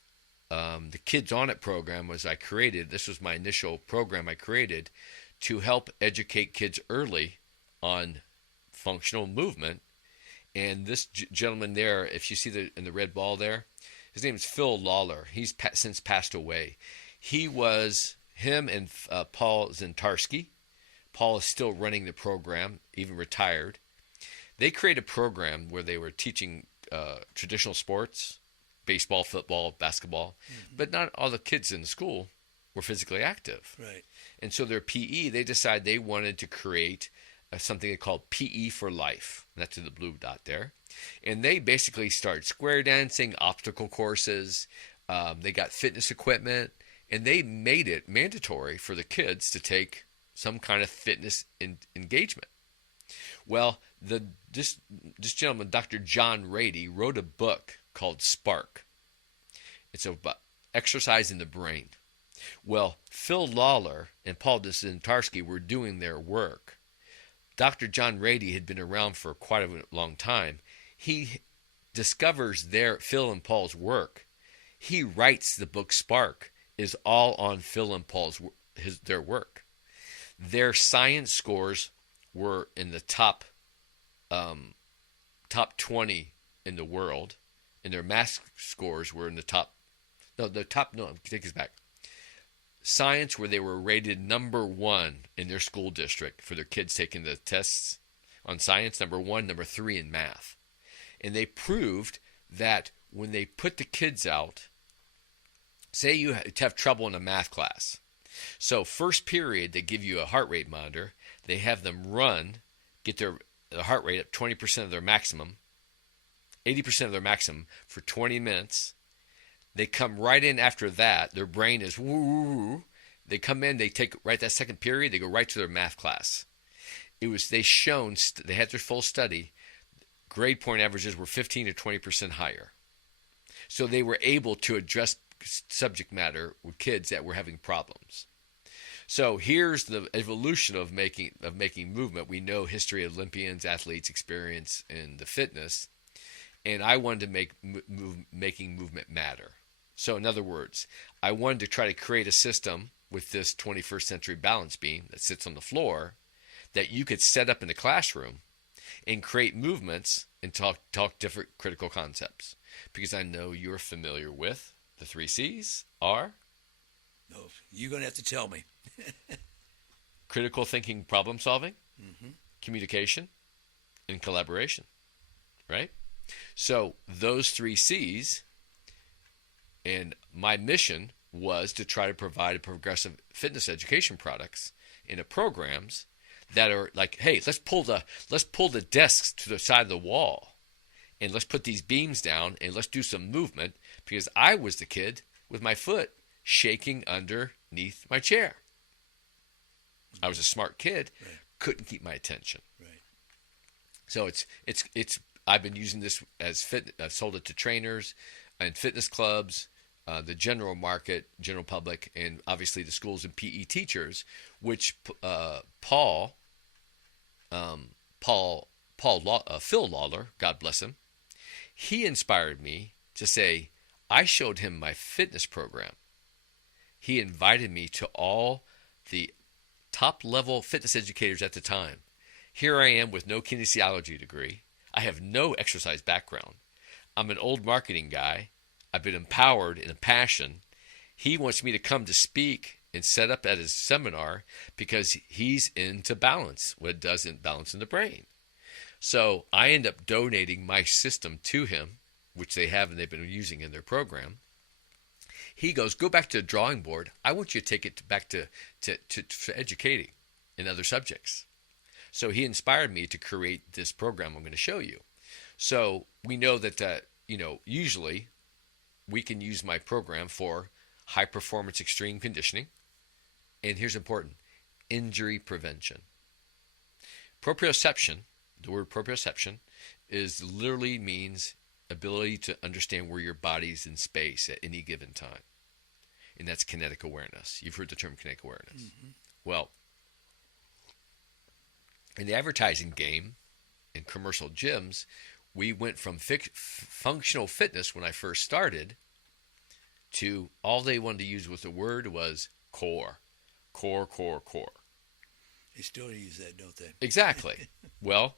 the Kids On It program this was my initial program I created to help educate kids early on functional movement. And this gentleman there, if you see in the red ball there, his name is Phil Lawler. He's since passed away. Him and Paul Zentarski. Paul is still running the program, even retired. They created a program where they were teaching traditional sports, baseball, football, basketball, but not all the kids in the school were physically active. Right. And so their PE, they decided they wanted to create something they called PE for Life. That's in the blue dot there. And they basically started square dancing, obstacle courses. They got fitness equipment, and they made it mandatory for the kids to take some kind of fitness engagement. Well, this gentleman, Dr. John Rady, wrote a book called Spark. It's about exercise in the brain. Well, Phil Lawler and Paul Zentarski were doing their work. Dr. John Rady had been around for quite a long time. He discovers Phil and Paul's work. He writes the book Spark is all on Phil and Paul's their work. Their science scores were in the top 20 in the world, and their math scores were in the top. No, take this back. science where they were rated number one in their school district for their kids taking the tests on science, number one, number three in math. And they proved that when they put the kids out, say you have trouble in a math class. So first period, they give you a heart rate monitor. They have them run, get their heart rate up 20% of their maximum, 80% of their maximum for 20 minutes. They come right in after that. Their brain is woo. They come in, they take right that second period, they go right to their math class. They had their full study. Grade point averages were 15 to 20% higher. So they were able to address subject matter with kids that were having problems. So here's the evolution of making movement. We know history of Olympians, athletes, experience in the fitness, and I wanted to make making movement matter. So in other words, I wanted to try to create a system with this 21st century balance beam that sits on the floor that you could set up in the classroom and create movements and talk different critical concepts. Because I know you're familiar with the 3 C's are? No, you're going to have to tell me. Critical thinking, problem solving, communication, and collaboration, right? So those 3 C's, and my mission was to try to provide a progressive fitness education products in the programs that are like, hey, let's pull the desks to the side of the wall and let's put these beams down and let's do some movement, because I was the kid with my foot shaking underneath my chair. I was a smart kid, right. Couldn't keep my attention. Right. So it's I've been using this as I've sold it to trainers and fitness clubs, the general market, general public, and obviously the schools and PE teachers, which Phil Lawler, God bless him, he inspired me to say, I showed him my fitness program. He invited me to all the top-level fitness educators at the time. Here I am with no kinesiology degree. I have no exercise background. I'm an old marketing guy. I've been empowered in a passion. He wants me to come to speak and set up at his seminar because he's into balance, what it does in balance in the brain. So I end up donating my system to him, which they have and they've been using in their program. He goes, go back to the drawing board. I want you to take it back to educating in other subjects. So he inspired me to create this program I'm going to show you. So we know that, usually we can use my program for high performance extreme conditioning. And here's important, injury prevention. Proprioception, the word proprioception, literally means ability to understand where your body's in space at any given time. And that's kinetic awareness. You've heard the term kinetic awareness. Mm-hmm. Well, in the advertising game, in commercial gyms, we went from functional fitness when I first started to all they wanted to use with the word was core. Core. They still use that, don't they? Exactly. Well,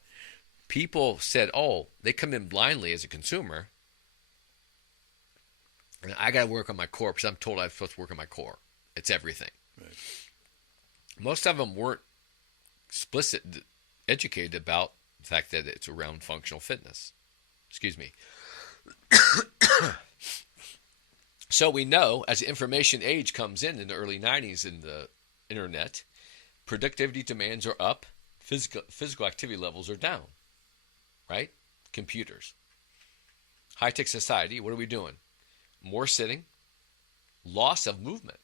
people said, oh, they come in blindly as a consumer. And I got to work on my core because I'm told I'm supposed to work on my core. It's everything. Right. Most of them weren't educated about the fact that it's around functional fitness. Excuse me. So we know as the information age comes in the early 90s in the internet, productivity demands are up, physical activity levels are down, right? Computers. High-tech society, what are we doing? More sitting, loss of movement.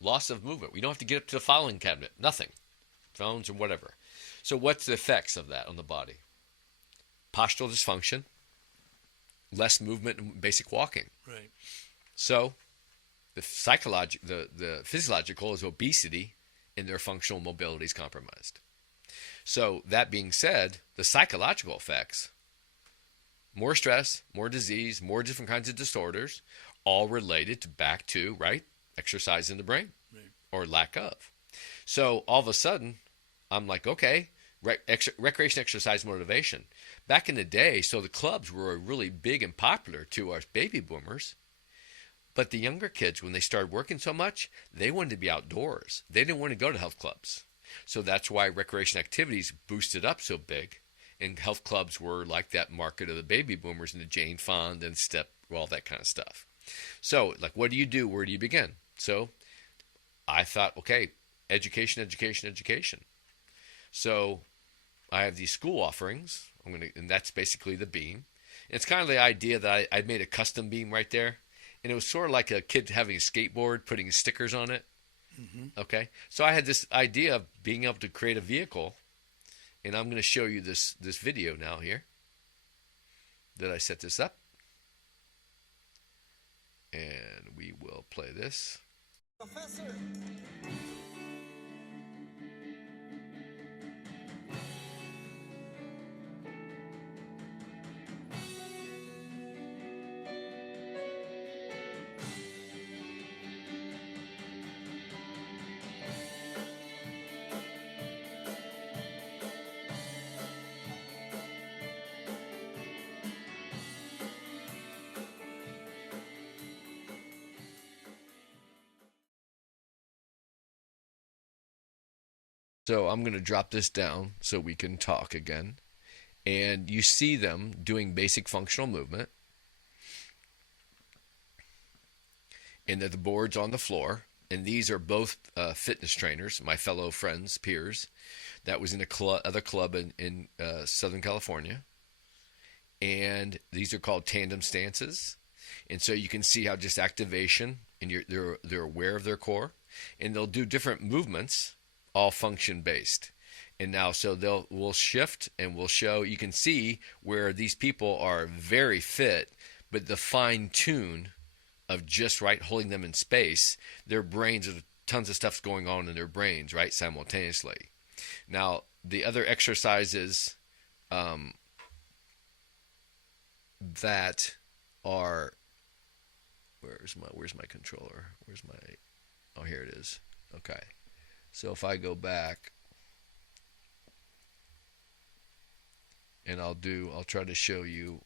We don't have to get up to the filing cabinet, nothing. Phones or whatever. So what's the effects of that on the body? Postural dysfunction, less movement and basic walking. Right. So the physiological is obesity and their functional mobility is compromised. So that being said, the psychological effects, more stress, more disease, more different kinds of disorders, all related back to, right, exercise in the brain, right, or lack of. So all of a sudden, I'm like, okay, recreation, exercise, motivation. Back in the day, so the clubs were really big and popular to our baby boomers. But the younger kids, when they started working so much, they wanted to be outdoors. They didn't want to go to health clubs. So that's why recreation activities boosted up so big. And health clubs were like that market of the baby boomers and the Jane Fonda and Step, all that kind of stuff. So, like, what do you do? Where do you begin? So I thought, okay, education, education, education. So I have these school offerings. And that's basically the beam. It's kind of the idea that I made a custom beam right there. And it was sort of like a kid having a skateboard, putting stickers on it. Mm-hmm. Okay. So I had this idea of being able to create a vehicle. And I'm going to show you this video now here that I set this up. And we will play this. Professor. So I'm going to drop this down so we can talk again. And you see them doing basic functional movement. And the board's on the floor. And these are both fitness trainers, my fellow friends, peers. That was in a other club in Southern California. And these are called tandem stances. And so you can see how just activation, and they're aware of their core. And they'll do different movements, all function based. And now so we'll shift and we'll show, you can see where these people are very fit, but the fine tune of just right holding them in space, their brains, tons of stuff's going on in their brains, right, simultaneously. Now the other exercises that are, where's my controller? Oh, here it is. Okay. So if I go back and I'll try to show you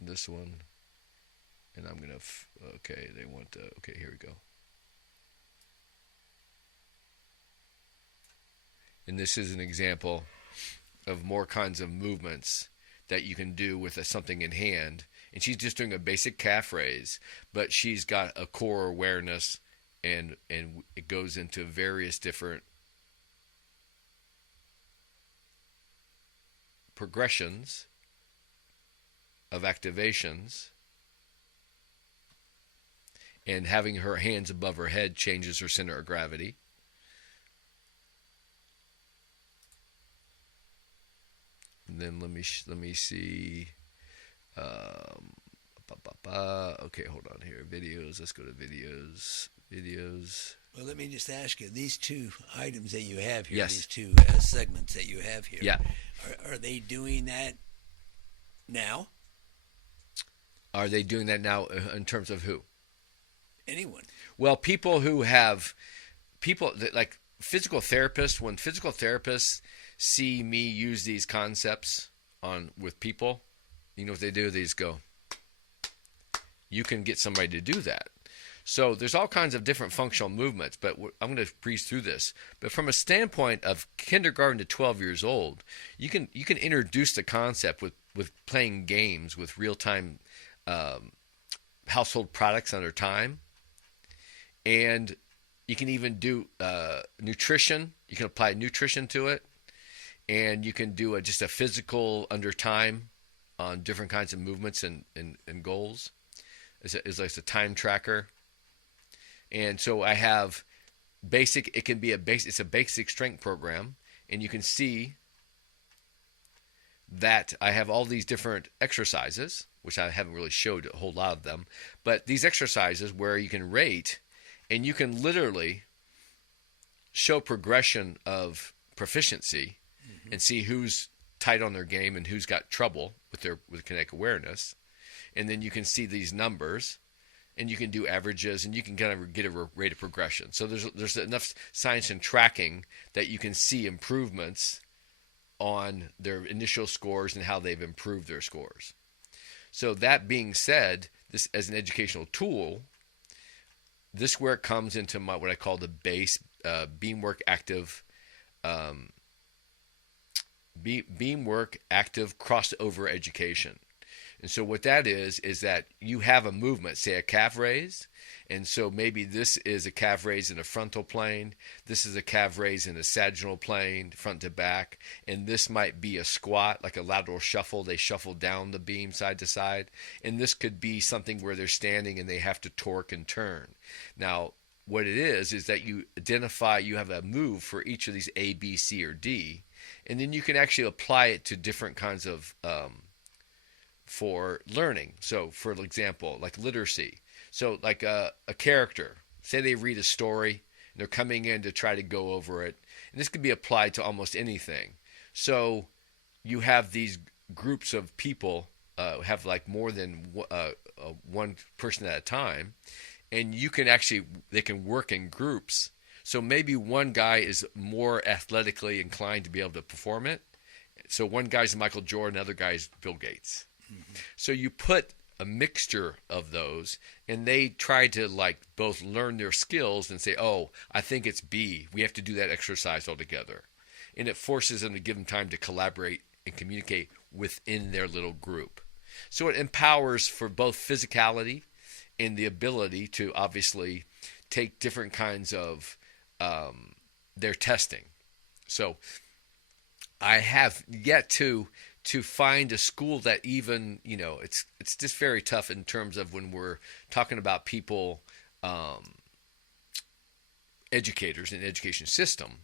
this one, and I'm gonna, okay, they want, okay, here we go. And this is an example of more kinds of movements that you can do with something in hand. And she's just doing a basic calf raise, but she's got a core awareness, and it goes into various different progressions of activations. And having her hands above her head changes her center of gravity. And then let me see. Okay, hold on here. Videos. Let's go to videos. Well, let me just ask you, these two items that you have here, yes, these two segments that you have here, yeah, are they doing that now? Are they doing that now in terms of who? Anyone. Well, people like physical therapists, when physical therapists see me use these concepts with people, you know what they do? They just go, you can get somebody to do that. So there's all kinds of different functional movements, but I'm going to breeze through this. But from a standpoint of kindergarten to 12 years old, you can introduce the concept with playing games with real-time household products under time. And you can even do nutrition. You can apply nutrition to it. And you can do just a physical under time on different kinds of movements and goals. It's like a time tracker. And so I have basic, it's a basic strength program. And you can see that I have all these different exercises, which I haven't really showed a whole lot of them. But these exercises where you can rate, and you can literally show progression of proficiency, mm-hmm, and see who's tight on their game and who's got trouble with kinetic awareness. And then you can see these numbers, and you can do averages, and you can kind of get a rate of progression. So there's enough science and tracking that you can see improvements on their initial scores and how they've improved their scores. So that being said, this as an educational tool, this where it comes into my what I call the BACE, BEAMWORK Active, BEAMWORK Active CrossOver Education. And so what that is that you have a movement, say a calf raise, and so maybe this is a calf raise in a frontal plane, this is a calf raise in a sagittal plane, front to back, and this might be a squat, like a lateral shuffle. They shuffle down the beam side to side, and this could be something where they're standing and they have to torque and turn. Now, what it is that you identify, you have a move for each of these A, B, C, or D, and then you can actually apply it to different kinds of for learning. So, for example, like literacy. So, like a character, say they read a story, and they're coming in to try to go over it, and this could be applied to almost anything. So, you have these groups of people, have like more than one person at a time, and you can actually, they can work in groups. So maybe one guy is more athletically inclined to be able to perform it. So one guy's Michael Jordan, another guy's Bill Gates. Mm-hmm. So you put a mixture of those, and they try to like both learn their skills and say, oh, I think it's B. We have to do that exercise all together. And it forces them to give them time to collaborate and communicate within their little group. So it empowers for both physicality and the ability to obviously take different kinds of their testing. So I have yet to find a school that even, it's just very tough in terms of when we're talking about people, educators in the education system,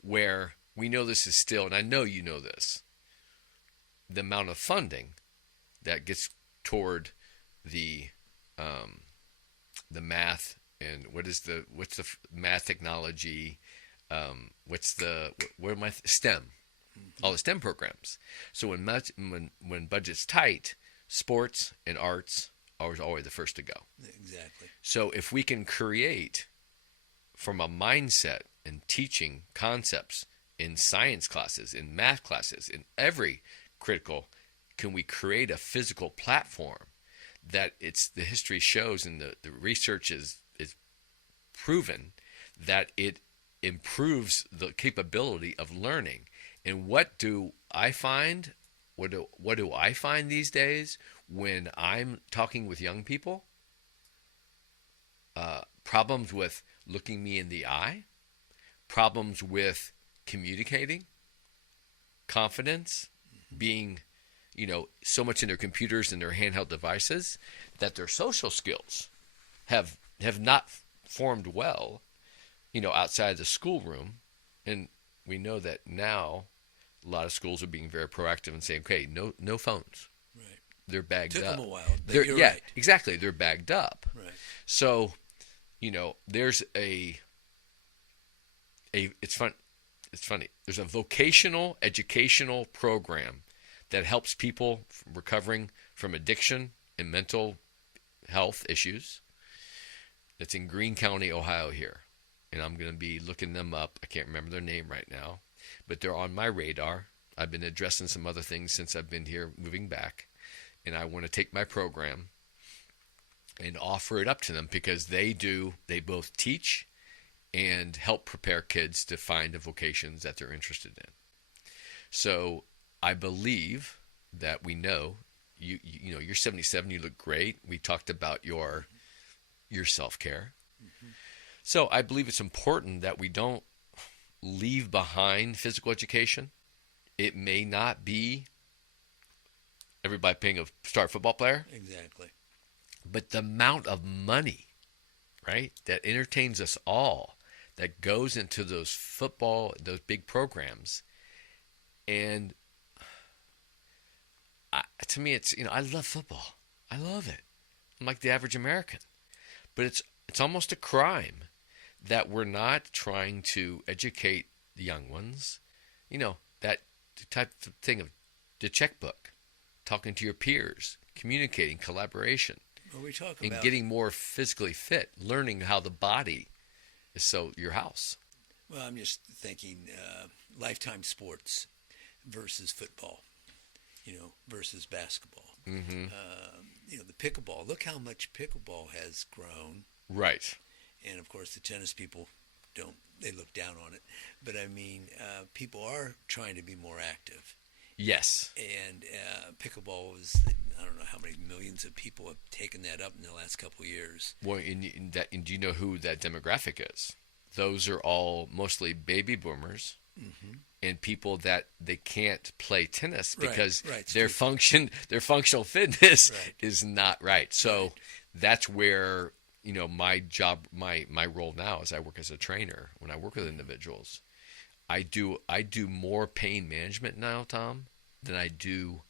where we know this is still, and I know you know this, the amount of funding that gets toward the math and what's the math technology, STEM, all the STEM programs. So when budget's tight, sports and arts are always the first to go. Exactly. So if we can create from a mindset and teaching concepts in science classes, in math classes, in every critical, can we create a physical platform that the history shows and the research is proven that it improves the capability of learning. And what do I find? What do I find these days when I'm talking with young people? Problems with looking me in the eye, problems with communicating, confidence, being, so much in their computers and their handheld devices that their social skills have not formed well, outside the schoolroom. And we know that now a lot of schools are being very proactive and saying, okay, no phones. Right. They're bagged up. Took them a while, but you're right. Exactly. They're bagged up. Right. So, there's it's funny. There's a vocational educational program that helps people recovering from addiction and mental health issues. That's in Greene County, Ohio here. And I'm going to be looking them up. I can't remember their name right now, but they're on my radar. I've been addressing some other things since I've been here moving back. And I want to take my program and offer it up to them because they both teach and help prepare kids to find the vocations that they're interested in. So I believe that we know you're 77, you look great. We talked about your self-care. Mm-hmm. So I believe it's important that we don't leave behind physical education. It may not be everybody being a star football player. Exactly. But the amount of money, right, that entertains us all, that goes into those big programs. And to me, it's, I love football. I love it. I'm like the average American. But it's almost a crime that we're not trying to educate the young ones. That type of thing of the checkbook, talking to your peers, communicating, collaboration, and getting more physically fit, learning how the body is your house. Well, I'm just thinking lifetime sports versus football, versus basketball. Mm-hmm. The pickleball. Look how much pickleball has grown. Right. and of course the tennis people don't, they look down on it. But I mean, people are trying to be more active. Yes. And pickleball is, I don't know how many millions of people have taken that up in the last couple of years. Well, and do you know who that demographic is? Those are all mostly baby boomers and people that they can't play tennis because their functional fitness is not right. So that's where, you know, my job, my role now is I work as a trainer. When I work with individuals, I do more pain management now, Tom, than I do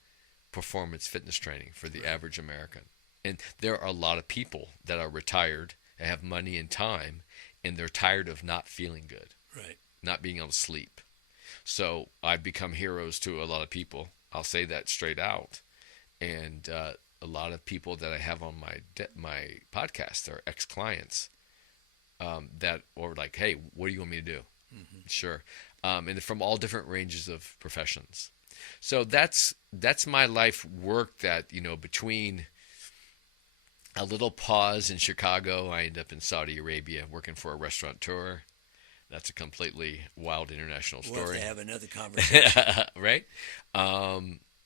performance fitness training for the average American. And there are a lot of people that are retired and have money and time, and they're tired of not feeling good, not being able to sleep. So I've become heroes to a lot of people. I'll say that straight out. And a lot of people that I have on my podcast are ex-clients that are like, hey, what do you want me to do? Sure. And from all different ranges of professions. So that's my life work that, you know, between a little pause in Chicago, I end up in Saudi Arabia working for a restaurateur. That's a completely wild international story. We'll have to have another conversation. Right?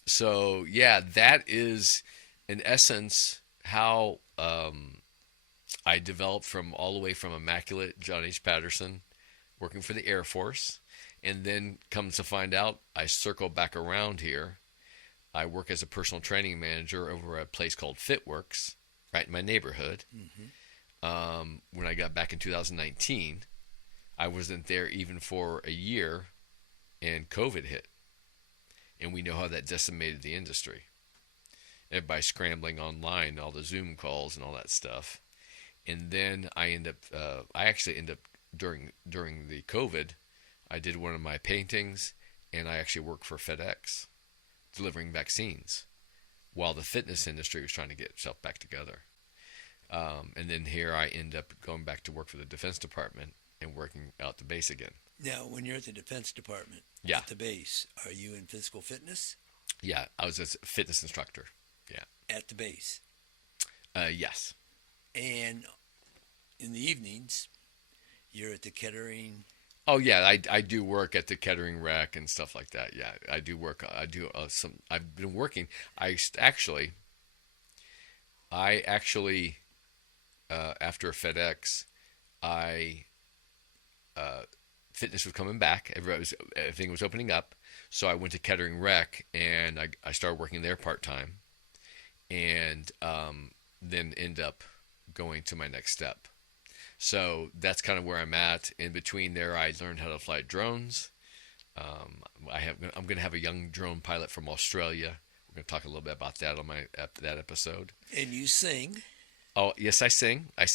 So, yeah, that is, in essence, how I developed from all the way from immaculate John H. Patterson, working for the Air Force, and then comes to find out I circle back around here. I work as a personal training manager over at a place called FitWorks, right in my neighborhood. When I got back in 2019, I wasn't there even for a year, and COVID hit. And we know how that decimated the industry. Everybody scrambling online, all the Zoom calls and all that stuff. And then I actually end up during the COVID, I did one of my paintings, and I actually worked for FedEx, delivering vaccines, while the fitness industry was trying to get itself back together. And then here I end up going back to work for the Defense Department and working out the base again. Now, when you're at the Defense Department, at the base, are you in physical fitness? Yeah, I was a fitness instructor. Yeah. At the base? Yes. And in the evenings, you're at the Kettering? Oh yeah, I do work at the Kettering Rec and stuff like that. Yeah, I do work. I do some. I've been working. I actually after FedEx, fitness was coming back. Everything was opening up. So I went to Kettering Rec and I started working there part time, and then end up going to my next step. So that's kind of where I'm at. In between there, I learned how to fly drones. I'm going to have a young drone pilot from Australia. We're going to talk a little bit about that on that episode. And you sing? Oh yes, I sing. I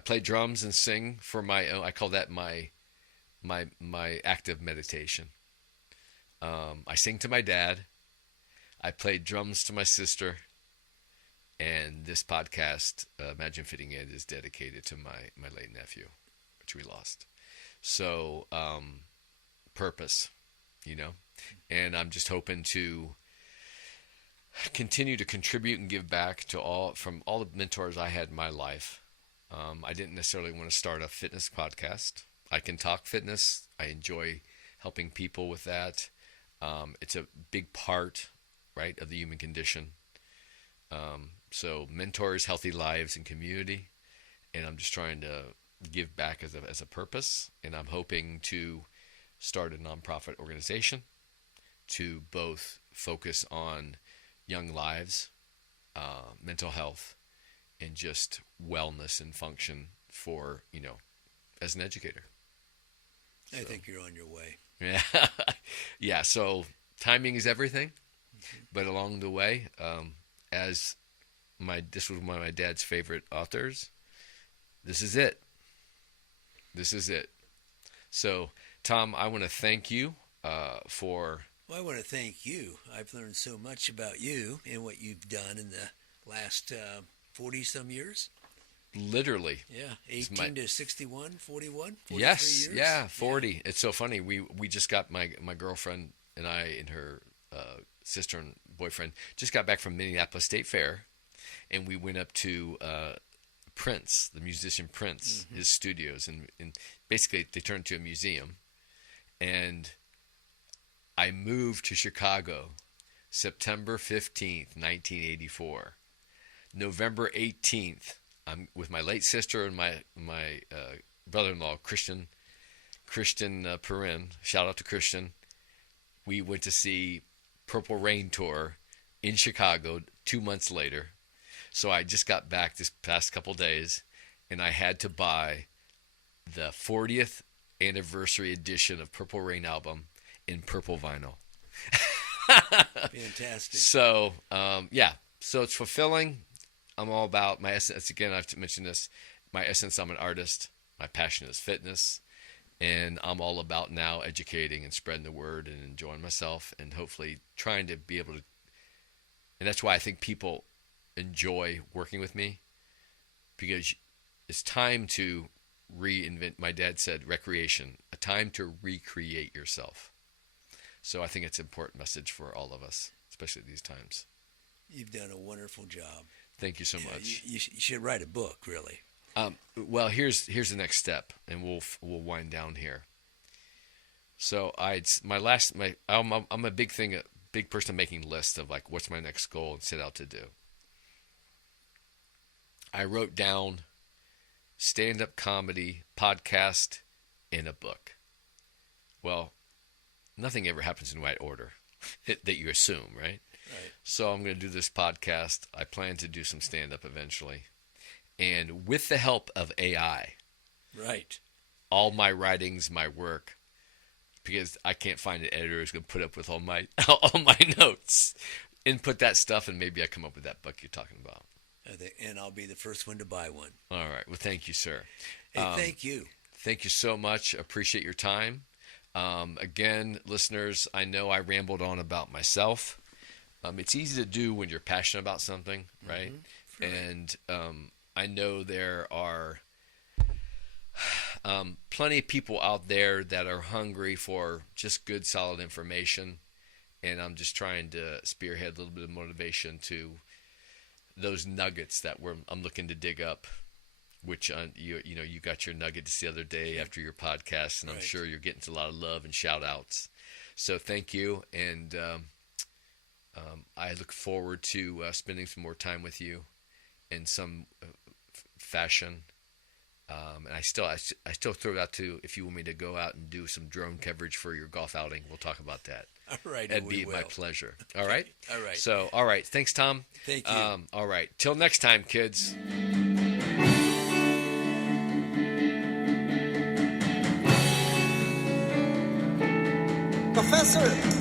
play drums and sing for my own. I call that my active meditation. I sing to my dad. I play drums to my sister. And this podcast, Imagine Fitting In, is dedicated to my late nephew, which we lost. So, purpose, you know. And I'm just hoping to continue to contribute and give back to all the mentors I had in my life. I didn't necessarily want to start a fitness podcast. I can talk fitness. I enjoy helping people with that. It's a big part, right, of the human condition. So mentors, healthy lives, and community, and I'm just trying to give back as a purpose, and I'm hoping to start a nonprofit organization to both focus on young lives, mental health, and just wellness and function for, you know, as an educator. I think you're on your way. Yeah, yeah. So timing is everything, but along the way, this was one of my dad's favorite authors. This is it. This is it. So, Tom, I want to thank you for... Well, I want to thank you. I've learned so much about you and what you've done in the last 40-some years. Literally. Yeah, 18 to 61, 41, 43 yes, years. Yeah, 40. Yeah. It's so funny. We just got, my girlfriend and I and her sister and boyfriend just got back from Minneapolis State Fair. And we went up to Prince, the musician Prince, his studios, and basically they turned into a museum. And I moved to Chicago September 15th, 1984. November 18th, I'm with my late sister and my brother-in-law, Christian Perrin. Shout out to Christian. We went to see Purple Rain Tour in Chicago 2 months later. So I just got back this past couple days, and I had to buy the 40th anniversary edition of Purple Rain album in purple vinyl. Fantastic. So, so it's fulfilling. I'm all about my essence. Again, I've mentioned this. My essence, I'm an artist. My passion is fitness. And I'm all about now educating and spreading the word and enjoying myself and hopefully trying to be able to. And that's why I think people enjoy working with me, because it's time to reinvent. My dad said recreation, a time to recreate yourself. So I think it's an important message for all of us, especially at these times. You've done a wonderful job. Thank you so much. You should write a book, really. Well, here's the next step, and we'll wind down here. So I'm a big person making lists of like what's my next goal and set out to do. I wrote down stand-up comedy, podcast, and a book. Well, nothing ever happens in the right order that you assume, right? Right. So I'm going to do this podcast. I plan to do some stand-up eventually. And with the help of AI, right, all my writings, my work, because I can't find an editor who's going to put up with all my notes, input that stuff, and maybe I come up with that book you're talking about. And I'll be the first one to buy one. All right. Well, thank you, sir. Hey, thank you. Thank you so much. Appreciate your time. Again, listeners, I know I rambled on about myself. It's easy to do when you're passionate about something, right? Mm-hmm. Right. And I know there are plenty of people out there that are hungry for just good, solid information. And I'm just trying to spearhead a little bit of motivation to those nuggets that I'm looking to dig up, which you got your nuggets the other day after your podcast, and I'm sure you're getting a lot of love and shout outs. So thank you. And I look forward to spending some more time with you in some fashion. And I still throw it out to, if you want me to go out and do some drone coverage for your golf outing, we'll talk about that. All right. That'd be my pleasure. All right? All right. So, all right. Thanks, Tom. Thank you. All right. Till next time, kids. Professor.